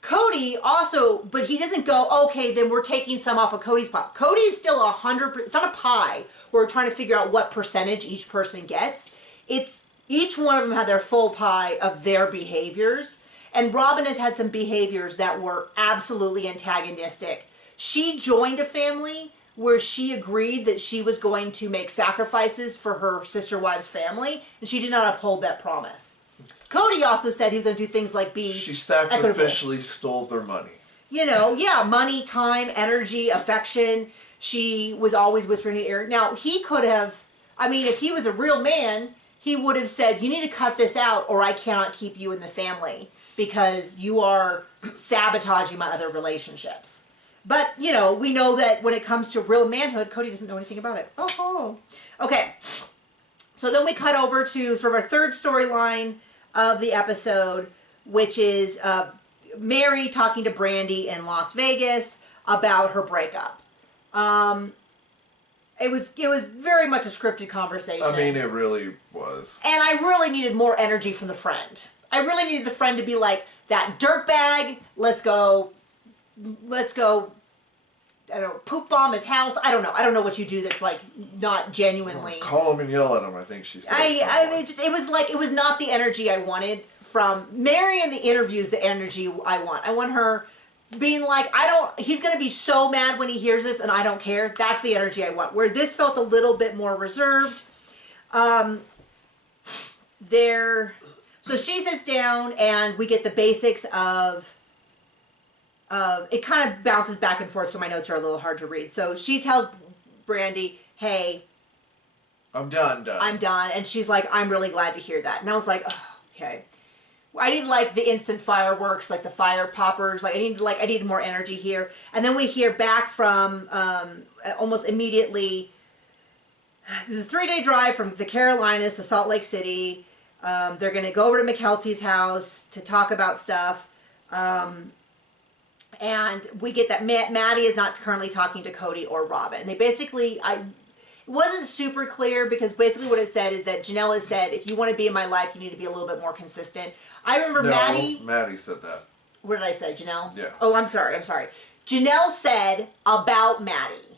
Cody also, but he doesn't go, okay, then we're taking some off of Cody's pot. Cody is still 100%, it's not a pie where we're trying to figure out what percentage each person gets. It's each one of them had their full pie of their behaviors. And Robyn has had some behaviors that were absolutely antagonistic. She joined a family where she agreed that she was going to make sacrifices for her sister wives' family, and she did not uphold that promise. Cody also said he was going to do things like be She sacrificially stole their money. You know, yeah, money, time, energy, affection. She was always whispering in your ear. Now, he could have, I mean, if he was a real man, he would have said, you need to cut this out or I cannot keep you in the family because you are sabotaging my other relationships. But, you know, we know that when it comes to real manhood, Cody doesn't know anything about it. Oh. Okay. So then we cut over to sort of our third storyline of the episode, which is Meri talking to Brandy in Las Vegas about her breakup. It was very much a scripted conversation. I mean, it really was. And I really needed more energy from the friend. I really needed the friend to be like, that dirtbag, let's go, I don't know, poop bomb his house. I don't know what you do that's like not genuinely. Call him and yell at him, I think she said. I mean, it was not the energy I wanted from Meri in the interviews, the energy I want. I want her being like, he's going to be so mad when he hears this and I don't care. That's the energy I want. Where this felt a little bit more reserved. So she sits down and we get the basics of it kind of bounces back and forth, so my notes are a little hard to read. So she tells Brandy, hey, I'm done. I'm done. And she's like, I'm really glad to hear that. And I was like, oh, okay. I didn't like the instant fireworks, like the fire poppers. Like I needed more energy here. And then we hear back from almost immediately. There's a 3-day drive from the Carolinas to Salt Lake City. They're going to go over to McKelty's house to talk about stuff. And we get that Maddie is not currently talking to Cody or Robyn. And they basically, it wasn't super clear because basically what it said is that Janelle has said, if you want to be in my life, you need to be a little bit more consistent. I remember Maddie said that. What did I say, Janelle? Yeah. Oh, I'm sorry. Janelle said about Maddie,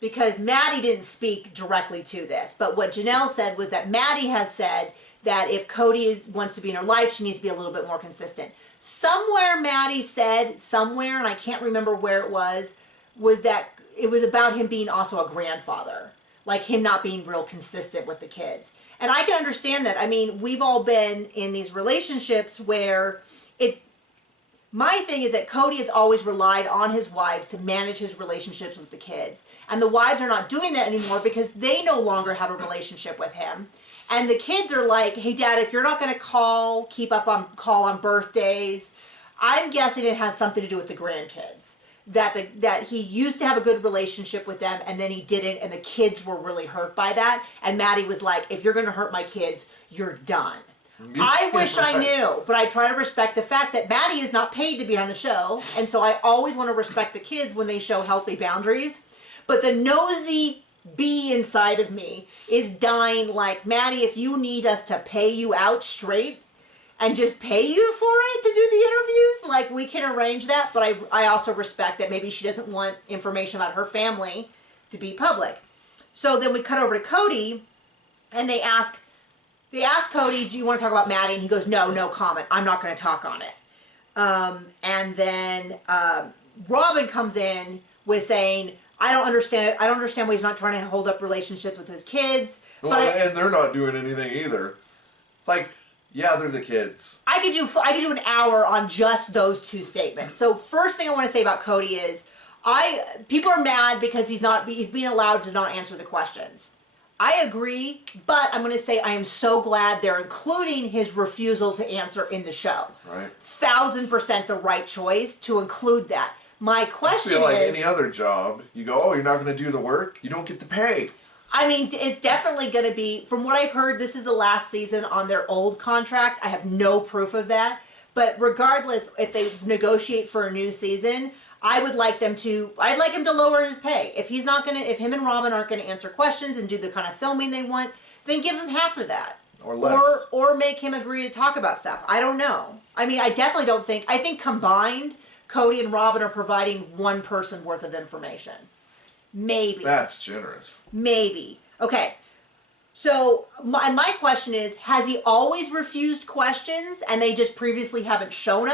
because Maddie didn't speak directly to this. But what Janelle said was that Maddie has said that if Cody wants to be in her life, she needs to be a little bit more consistent. Somewhere Maddie said, and I can't remember where it was that it was about him being also a grandfather. Like him not being real consistent with the kids. And I can understand that. I mean, we've all been in these relationships where my thing is that Cody has always relied on his wives to manage his relationships with the kids. And the wives are not doing that anymore because they no longer have a relationship with him. And the kids are like, hey, Dad, if you're not going to call on birthdays, I'm guessing it has something to do with the grandkids. That he used to have a good relationship with them and then he didn't, and the kids were really hurt by that. And Maddie was like, if you're going to hurt my kids, you're done. I wish I knew, but I try to respect the fact that Maddie is not paid to be on the show, and so I always want to respect the kids when they show healthy boundaries. But the nosy bee inside of me is dying like, Maddie, if you need us to pay you out straight and just pay you for it to do the interviews, like we can arrange that. But I also respect that maybe she doesn't want information about her family to be public. So then we cut over to Cody, and they ask Cody, do you want to talk about Maddie? And he goes, no comment. I'm not going to talk on it. And then Robyn comes in with saying, I don't understand it. I don't understand why he's not trying to hold up relationships with his kids. Well, and they're not doing anything either. It's like, yeah, they're the kids. I could do an hour on just those two statements. So first thing I want to say about Cody is, people are mad because he's being allowed to not answer the questions. I agree, but I'm going to say I am so glad they're including his refusal to answer in the show. Right. 1000% the right choice to include that. My question is... I feel like any other job, you go, oh, you're not going to do the work? You don't get the pay. I mean, it's definitely going to be, from what I've heard, this is the last season on their old contract. I have no proof of that. But regardless, if they negotiate for a new season... I'd like him to lower his pay. If him and Robyn aren't gonna answer questions and do the kind of filming they want, then give him half of that. Or less. Or make him agree to talk about stuff. I don't know. I mean, I think combined, Cody and Robyn are providing one person worth of information. Maybe. That's generous. Maybe. Okay. So my question is, has he always refused questions and they just previously haven't shown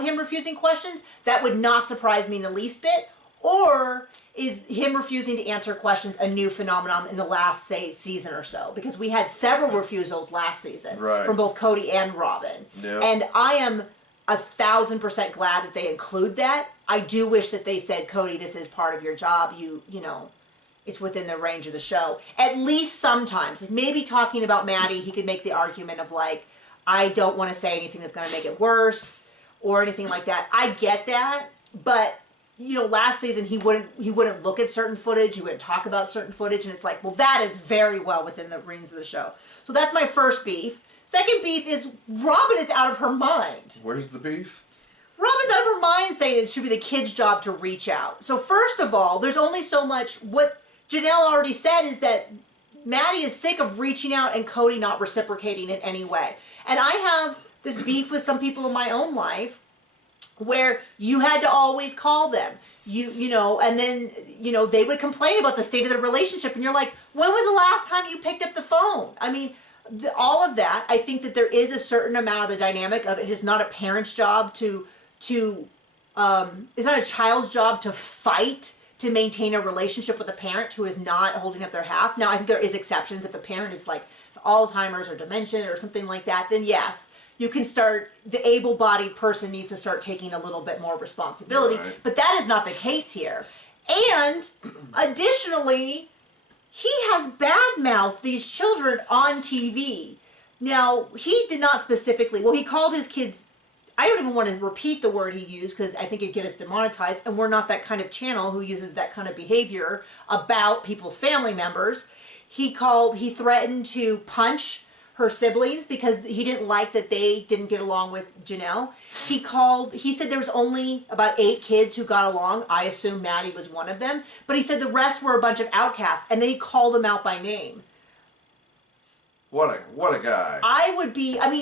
him refusing questions? That would not surprise me in the least bit. Or is him refusing to answer questions a new phenomenon in the last, say, season or so? Because we had several refusals last season from both Cody and Robyn. Yep. And I am 1000% glad that they include that. I do wish that they said, Cody, this is part of your job. You know, it's within the range of the show. At least sometimes. Like maybe talking about Maddie, he could make the argument of like, I don't want to say anything that's going to make it worse or anything like that. I get that, but you know, last season he wouldn't look at certain footage, he wouldn't talk about certain footage, and it's like, well, that is very well within the reins of the show. So that's my first beef. Second beef is Robyn is out of her mind. Where's the beef? Robyn's out of her mind saying it should be the kid's job to reach out. So first of all, there's only so much. What Janelle already said is that Maddie is sick of reaching out and Cody not reciprocating in any way. And I have this beef with some people in my own life where you had to always call them. You know, and then, you know, they would complain about the state of their relationship and you're like, when was the last time you picked up the phone? I mean, all of that, I think that there is a certain amount of the dynamic of it is not a parent's job it's not a child's job to fight to maintain a relationship with a parent who is not holding up their half. Now, I think there is exceptions. If the parent is like Alzheimer's or dementia or something like that, then yes, you can start, the able-bodied person needs to start taking a little bit more responsibility. Right. But that is not the case here. And additionally, he has badmouthed these children on TV. Now, he did not specifically, well, he called his kids, I don't even want to repeat the word he used because I think it'd get us demonetized, and we're not that kind of channel who uses that kind of behavior about people's family members. He threatened to punch her siblings because he didn't like that they didn't get along with Janelle. He said there was only about 8 kids who got along. I assume Maddie was one of them. But he said the rest were a bunch of outcasts, and then he called them out by name. What a guy.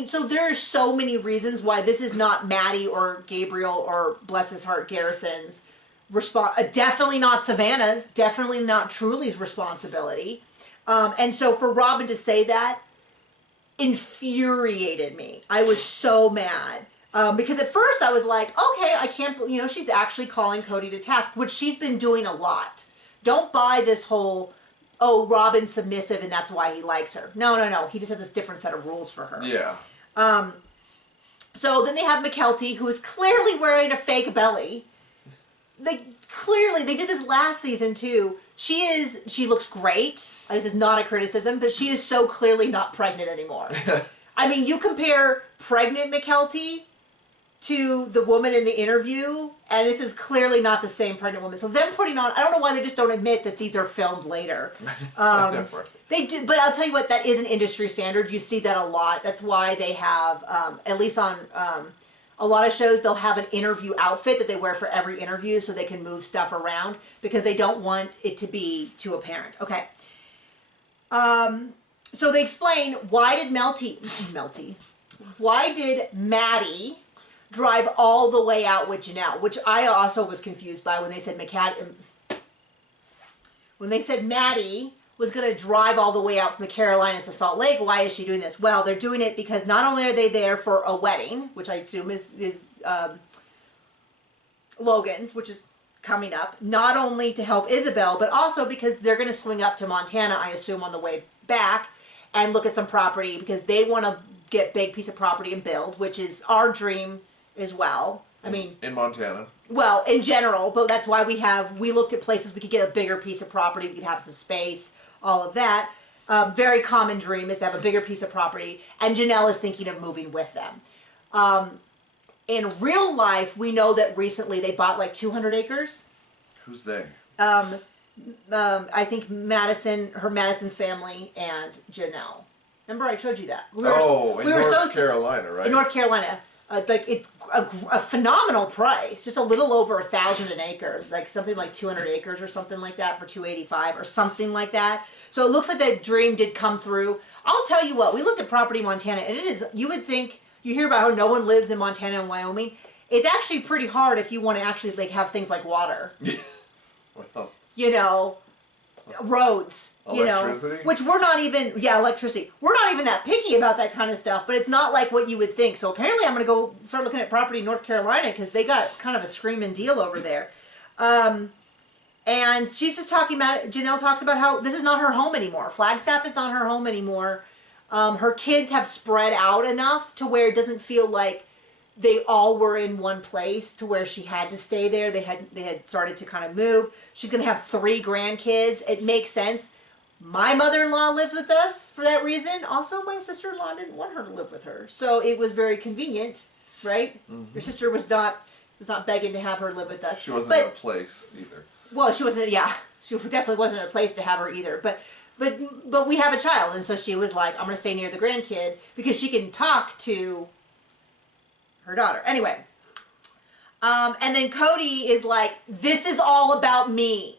So there are so many reasons why this is not Maddie or Gabriel or, bless his heart, Garrison's definitely not Savannah's, definitely not Truly's responsibility. And so for Robyn to say that infuriated me. I was so mad. Because at first I was like, okay, I can't, she's actually calling Cody to task, which she's been doing a lot. Don't buy this whole, oh, Robyn's submissive and that's why he likes her. No. He just has this different set of rules for her. Yeah. So then they have McKelty, who is clearly wearing a fake belly. They did this last season too. She looks great. This is not a criticism, but she is so clearly not pregnant anymore. I mean, you compare pregnant McKelty to the woman in the interview, and this is clearly not the same pregnant woman. So them putting on, I don't know why they just don't admit that these are filmed later. They do, but I'll tell you what, that is an industry standard. You see that a lot. That's why they have, at least on a lot of shows, they'll have an interview outfit that they wear for every interview so they can move stuff around because they don't want it to be too apparent. Okay. So they explain, why did Maddie drive all the way out with Janelle, which I also was confused by when they said Maddie was going to drive all the way out from the Carolinas to Salt Lake. Why is she doing this? Well, they're doing it because not only are they there for a wedding, which I assume is Logan's, which is coming up, not only to help Isabel, but also because they're going to swing up to Montana, I assume, on the way back and look at some property because they want to get big piece of property and build, which is our dream as well. I mean, in Montana. Well, in general, but that's why we looked at places we could get a bigger piece of property, we could have some space, all of that. Very common dream is to have a bigger piece of property, and Janelle is thinking of moving with them. In real life, we know that recently they bought like 200 acres. Who's they? I think Madison's family and Janelle. Remember I showed you that? In North Carolina, right? In North Carolina. It's a phenomenal price, just a little over 1,000 an acre, like something like 200 acres or something like that for $285 or something like that. So it looks like that dream did come through. I'll tell you what, we looked at property in Montana, and it is, you would think, you hear about how no one lives in Montana and Wyoming. It's actually pretty hard if you want to actually like have things like water. Well, roads, electricity? Which we're not even, electricity. We're not even that picky about that kind of stuff, but it's not like what you would think. So apparently I'm going to go start looking at property in North Carolina because they got kind of a screaming deal over there. And she's just talking about it. Janelle talks about how this is not her home anymore. Flagstaff is not her home anymore. Her kids have spread out enough to where it doesn't feel like they all were in one place to where she had to stay there. They had started to kind of move. She's going to have 3 grandkids. It makes sense. My mother-in-law lived with us for that reason. Also, my sister-in-law didn't want her to live with her. So it was very convenient, right? Mm-hmm. Your sister was not begging to have her live with us. She wasn't in a place either. Well, she wasn't, she definitely wasn't in a place to have her either. But we have a child, and so she was like, I'm going to stay near the grandkid because she can talk to her daughter. Anyway. And then Cody is like, this is all about me.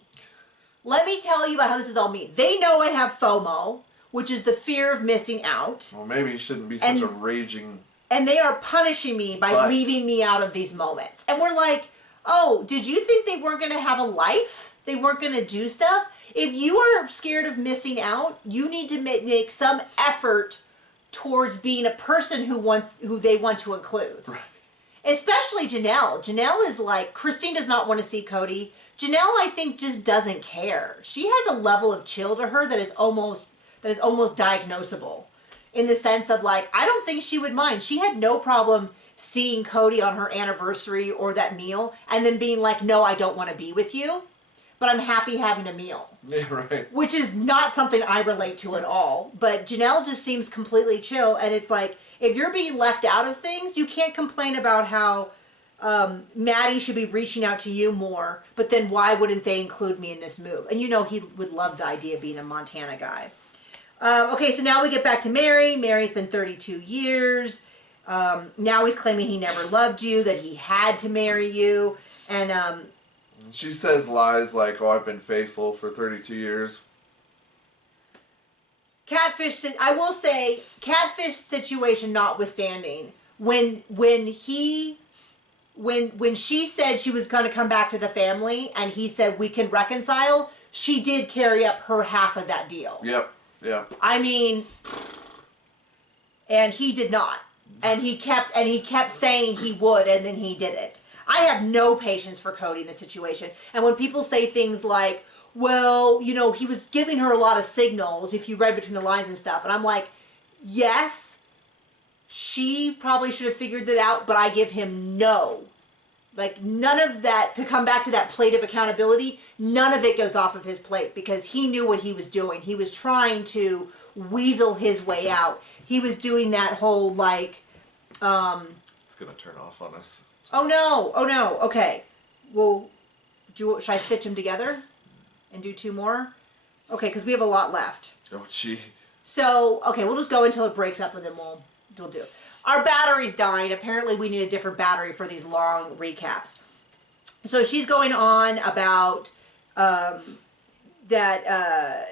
Let me tell you about how this is all me. They know I have FOMO, which is the fear of missing out. Well, maybe you shouldn't be such a raging... And they are punishing me by leaving me out of these moments. And we're like, oh, did you think they weren't going to have a life? They weren't going to do stuff? If you are scared of missing out, you need to make some effort towards being a person who they want to include. Right. Especially Janelle. Janelle is like, Christine does not want to see Cody. Janelle, I think, just doesn't care. She has a level of chill to her that is almost diagnosable. In the sense of like, I don't think she would mind. She had no problem seeing Cody on her anniversary or that meal and then being like, no, I don't want to be with you, but I'm happy having a meal. Yeah, right. Which is not something I relate to at all. But Janelle just seems completely chill, and it's like, if you're being left out of things, you can't complain about how Maddie should be reaching out to you more, but then why wouldn't they include me in this move? And he would love the idea of being a Montana guy. Okay, so now we get back to Meri. Meri's been 32 years. Now he's claiming he never loved you, that he had to marry you. And she says lies like, oh, I've been faithful for 32 years. Catfish, I will say, catfish situation notwithstanding, when she said she was going to come back to the family and he said we can reconcile, she did carry up her half of that deal. Yep. I mean, and he did not. And he kept saying he would, and then he didn't. I have no patience for Cody in this situation. And when people say things like, well, you know, he was giving her a lot of signals if you read between the lines and stuff. And I'm like, yes, she probably should have figured it out, but I give him no. Like, none of that, to come back to that plate of accountability, none of it goes off of his plate because he knew what he was doing. He was trying to weasel his way out. He was doing that whole, like, it's going to turn off on us. Oh no, okay. Well, should I stitch them together and do 2 more? Okay, because we have a lot left. Oh, gee. So, okay, we'll just go until it breaks up and then we'll do it. Our battery's dying. Apparently we need a different battery for these long recaps. So she's going on about that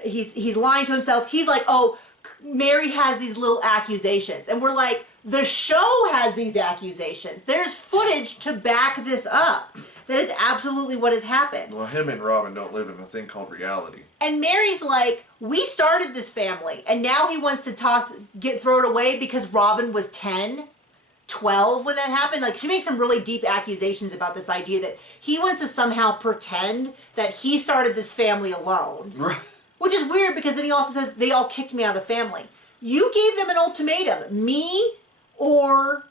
he's lying to himself. He's like, oh, Meri has these little accusations. And we're like, the show has these accusations. There's footage to back this up. That is absolutely what has happened. Well, him and Robyn don't live in a thing called reality. And Meri's like, we started this family, and now he wants to throw it away because Robyn was 10, 12 when that happened. Like, she makes some really deep accusations about this idea that he wants to somehow pretend that he started this family alone. Right. Which is weird because then he also says, they all kicked me out of the family. You gave them an ultimatum, me or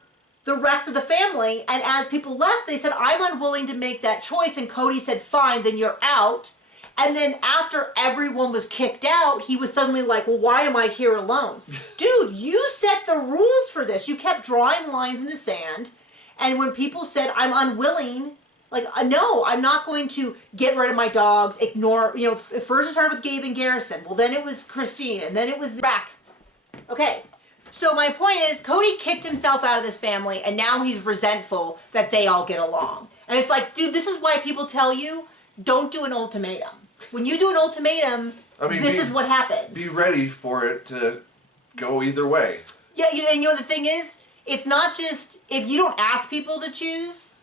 the rest of the family, and as people left, they said, I'm unwilling to make that choice, and Cody said, fine, then you're out. And then after everyone was kicked out, he was suddenly like, well, why am I here alone? Dude, you set the rules for this. You kept drawing lines in the sand, and when people said, I'm unwilling, like, no, I'm not going to get rid of my dogs, ignore, you know, first it started with Gabe and Garrison, well, then it was Christine, and then it was Rack. Okay. So my point is, Cody kicked himself out of this family, and now he's resentful that they all get along. And it's like, dude, this is why people tell you, don't do an ultimatum. When you do an ultimatum, this is what happens. Be ready for it to go either way. Yeah, and you know the thing is, it's not just, if you don't ask people to choose,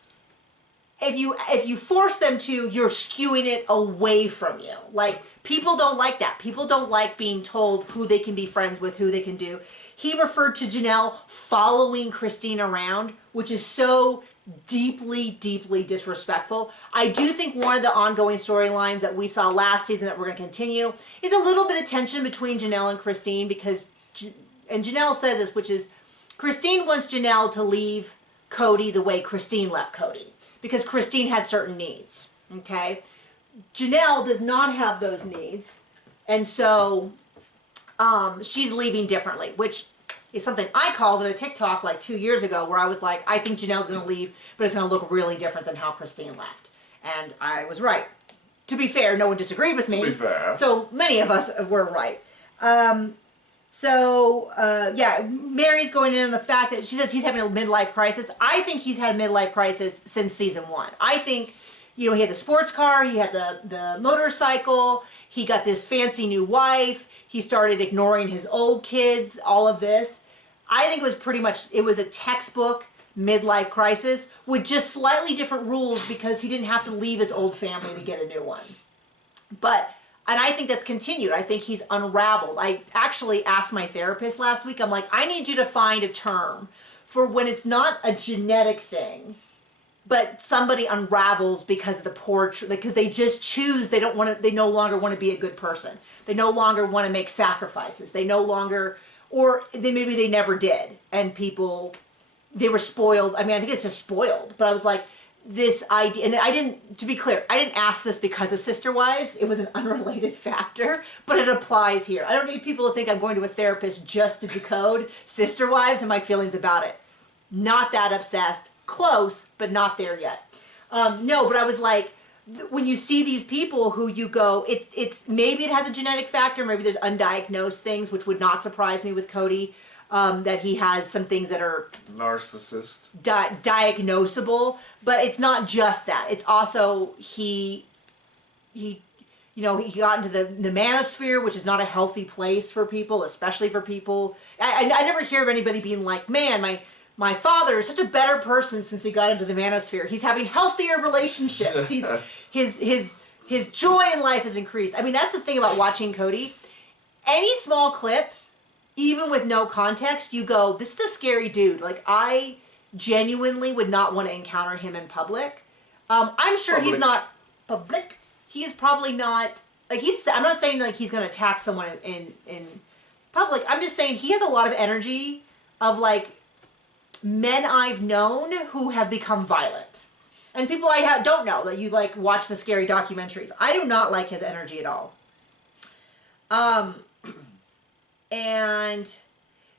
if you force them to, you're skewing it away from you. Like, people don't like that. People don't like being told who they can be friends with, who they can do. He referred to Janelle following Christine around, which is so deeply, deeply disrespectful. I do think one of the ongoing storylines that we saw last season that we're going to continue is a little bit of tension between Janelle and Christine because, and Janelle says this, which is Christine wants Janelle to leave Cody the way Christine left Cody because Christine had certain needs, okay? Janelle does not have those needs, and so she's leaving differently, which is something I called in a TikTok like 2 years ago where I was like, I think Janelle's going to leave, but it's going to look really different than how Christine left. And I was right. To be fair, no one disagreed with me. To be fair. So many of us were right. Yeah, Meri's going in on the fact that she says he's having a midlife crisis. I think he's had a midlife crisis since season 1. I think, you know, he had the sports car, he had the motorcycle, he got this fancy new wife, he started ignoring his old kids, all of this. I think it was pretty much, it was a textbook midlife crisis with just slightly different rules because he didn't have to leave his old family to get a new one. And I think that's continued. I think he's unraveled. I actually asked my therapist last week, I'm like, I need you to find a term for when it's not a genetic thing, but somebody unravels because of the poor, because they just choose, they no longer want to be a good person. They no longer want to make sacrifices. They no longer, or maybe they never did. And people, they were spoiled. I mean, I think it's just spoiled. But I was like, this idea, and I didn't, to be clear, I didn't ask this because of Sister Wives. It was an unrelated factor, but it applies here. I don't need people to think I'm going to a therapist just to decode Sister Wives and my feelings about it. Not that obsessed. Close, but not there yet. No, but I was like, when you see these people who you go, it's maybe it has a genetic factor, maybe there's undiagnosed things, which would not surprise me with Cody, that he has some things that are narcissist, diagnosable, but it's not just that. It's also he got into the manosphere, which is not a healthy place for people, especially for people. I never hear of anybody being like, man, my father is such a better person since he got into the manosphere. He's having healthier relationships. His joy in life has increased. I mean, that's the thing about watching Cody. Any small clip, even with no context, you go, this is a scary dude. Like, I genuinely would not want to encounter him in public. I'm sure he's not public. He is probably not, like, I'm not saying like he's going to attack someone in public. I'm just saying he has a lot of energy of like men I've known who have become violent. And people I don't know that you like watch the scary documentaries. I do not like his energy at all. And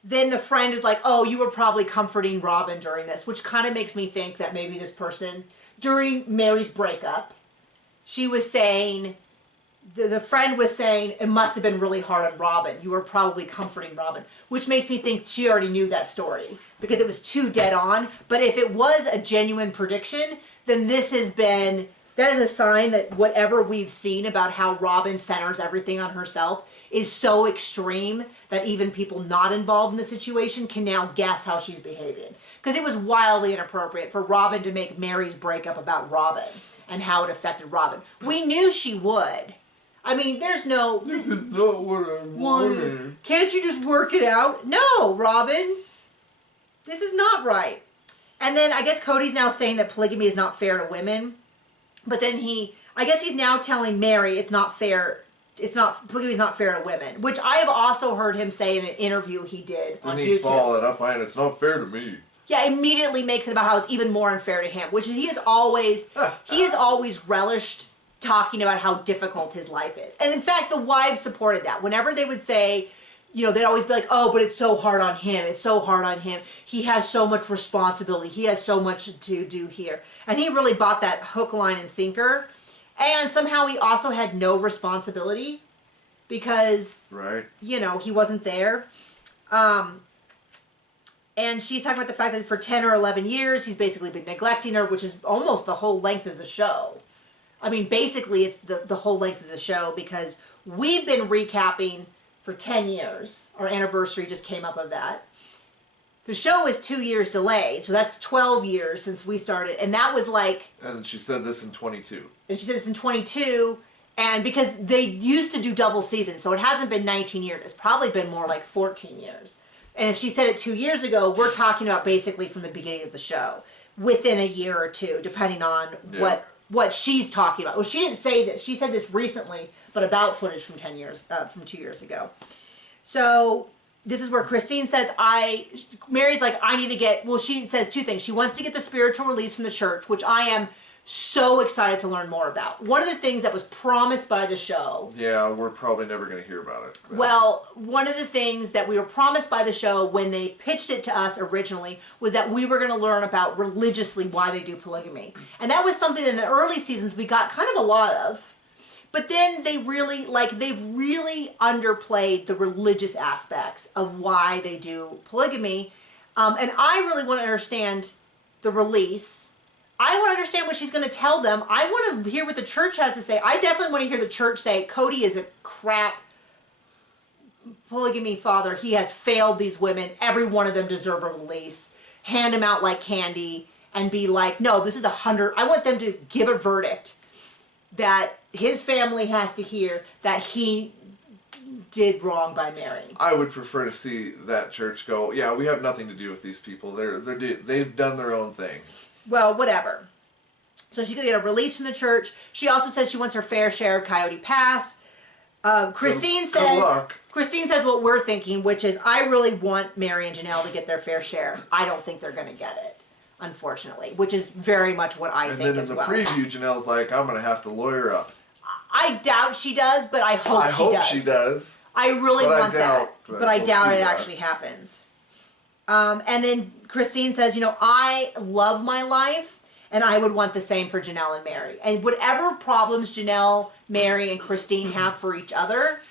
then the friend is like, oh, you were probably comforting Robyn during this, which kind of makes me think that maybe this person, during Meri's breakup, she was saying, the friend was saying, it must have been really hard on Robyn. You were probably comforting Robyn, which makes me think she already knew that story because it was too dead on. But if it was a genuine prediction, then that is a sign that whatever we've seen about how Robyn centers everything on herself is so extreme that even people not involved in the situation can now guess how she's behaving. Because it was wildly inappropriate for Robyn to make Meri's breakup about Robyn and how it affected Robyn. We knew she would. I mean, there's no... This is not what I wanted. Can't you just work it out? No, Robyn. This is not right. And then I guess Cody's now saying that polygamy is not fair to women. But then I guess he's now telling Meri it's not fair. Polygamy is not fair to women. Which I have also heard him say in an interview he did on YouTube. Didn't he follow it up by, and it's not fair to me. Yeah, immediately makes it about how it's even more unfair to him, which he has always relished talking about how difficult his life is. And in fact, the wives supported that. Whenever they would say, they'd always be like, oh, but it's so hard on him. It's so hard on him. He has so much responsibility. He has so much to do here. And he really bought that hook, line, and sinker. And somehow he also had no responsibility because, he wasn't there. And she's talking about the fact that for 10 or 11 years, he's basically been neglecting her, which is almost the whole length of the show. I mean, basically, it's the whole length of the show because we've been recapping for 10 years. Our anniversary just came up of that. The show is 2 years delayed, so that's 12 years since we started. And that was like... And she said this in 22. And she said this in 22, and because they used to do double seasons, so it hasn't been 19 years. It's probably been more like 14 years. And if she said it 2 years ago, we're talking about basically from the beginning of the show, within a year or two, depending on what she's talking about. Well, she didn't say this. She said this recently, but about footage from 2 years ago. So this is where Christine says, Meri's like, I need to get, well, she says two things. She wants to get the spiritual release from the church, which I am so excited to learn more about. One of the things that was promised by the show. Yeah, we're probably never going to hear about it. Well, one of the things that we were promised by the show when they pitched it to us originally was that we were going to learn about religiously why they do polygamy. And that was something in the early seasons we got kind of a lot of. But then they've really underplayed the religious aspects of why they do polygamy. And I really want to understand the release. I want to understand what she's going to tell them. I want to hear what the church has to say. I definitely want to hear the church say, Cody is a crap polygamy father. He has failed these women. Every one of them deserve a release. Hand him out like candy and be like, no, this is 100. I want them to give a verdict that his family has to hear that he did wrong by Meri. I would prefer to see that church go, yeah, we have nothing to do with these people. They've done their own thing. Well, whatever. So she's going to get a release from the church. She also says she wants her fair share of Coyote Pass. Christine says what we're thinking, which is I really want Meri and Janelle to get their fair share. I don't think they're going to get it, unfortunately, which is very much what I think as well. And then in the preview, Janelle's like, I'm going to have to lawyer up. I doubt she does, but I hope she does. I hope she does. I really want that, but I doubt it actually happens. And then Christine says, I love my life, And I would want the same for Janelle and Meri. And whatever problems Janelle, Meri, and Christine have for each other,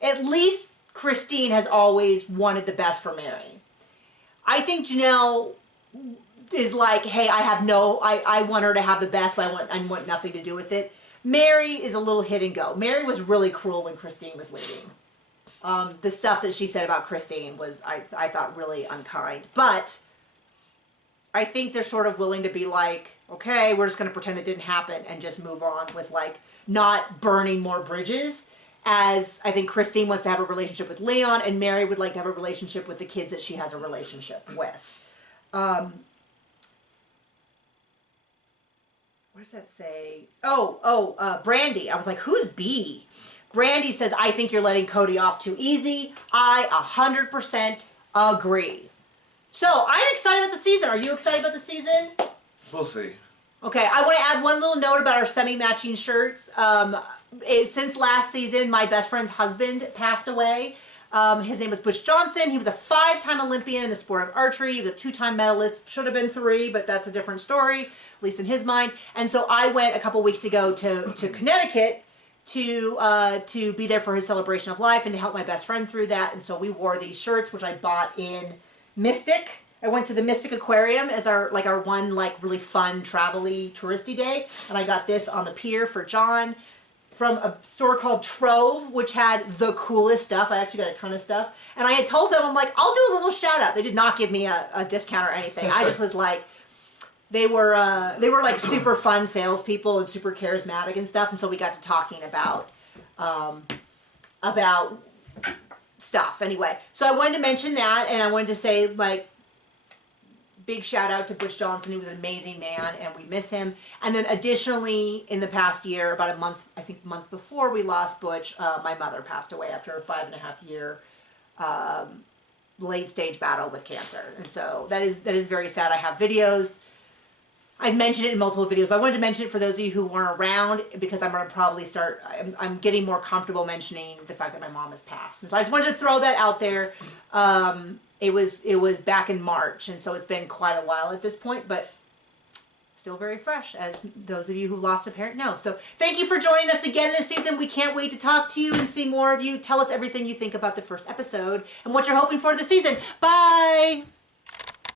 at least Christine has always wanted the best for Meri. I think Janelle is like, hey, I want her to have the best, but I want nothing to do with it. Meri is a little hit and go. Meri was really cruel when Christine was leaving. The stuff that she said about Christine was, I thought, really unkind. But I think they're sort of willing to be like, okay, we're just going to pretend it didn't happen and just move on with, like, not burning more bridges. As I think Christine wants to have a relationship with Leon, and Meri would like to have a relationship with the kids that she has a relationship with. What does that say? Brandy. I was like, who's B? Brandy says, I think you're letting Cody off too easy. I 100% agree. So, I'm excited about the season. Are you excited about the season? We'll see. Okay, I want to add one little note about our semi-matching shirts. Since last season, my best friend's husband passed away. His name was Butch Johnson. He was a 5-time Olympian in the sport of archery. He was a 2-time medalist. Should have been 3, but that's a different story, at least in his mind. And so I went a couple weeks ago to Connecticut to be there for his celebration of life and to help my best friend through that. And so we wore these shirts, which I bought in Mystic. I went to the Mystic Aquarium as our one really fun travel-y touristy day, and I got this on the pier for John from a store called Trove, which had the coolest stuff. I actually got a ton of stuff, and I had told them, I'm like, I'll do a little shout out. They did not give me a discount or anything. I just was like, they were like super fun salespeople and super charismatic and stuff, and so we got to talking about stuff anyway. So I wanted to mention that, and I wanted to say, like, big shout out to Butch Johnson. He was an amazing man, and we miss him. And then additionally, in the past year, about a month before we lost Butch, my mother passed away after a 5.5-year late stage battle with cancer. And so that is very sad. I have videos. I've mentioned it in multiple videos, but I wanted to mention it for those of you who weren't around, because I'm going to probably start, I'm getting more comfortable mentioning the fact that my mom has passed. And so I just wanted to throw that out there. It was back in March, and so it's been quite a while at this point, but still very fresh, as those of you who lost a parent know. So thank you for joining us again this season. We can't wait to talk to you and see more of you. Tell us everything you think about the first episode and what you're hoping for this season. Bye!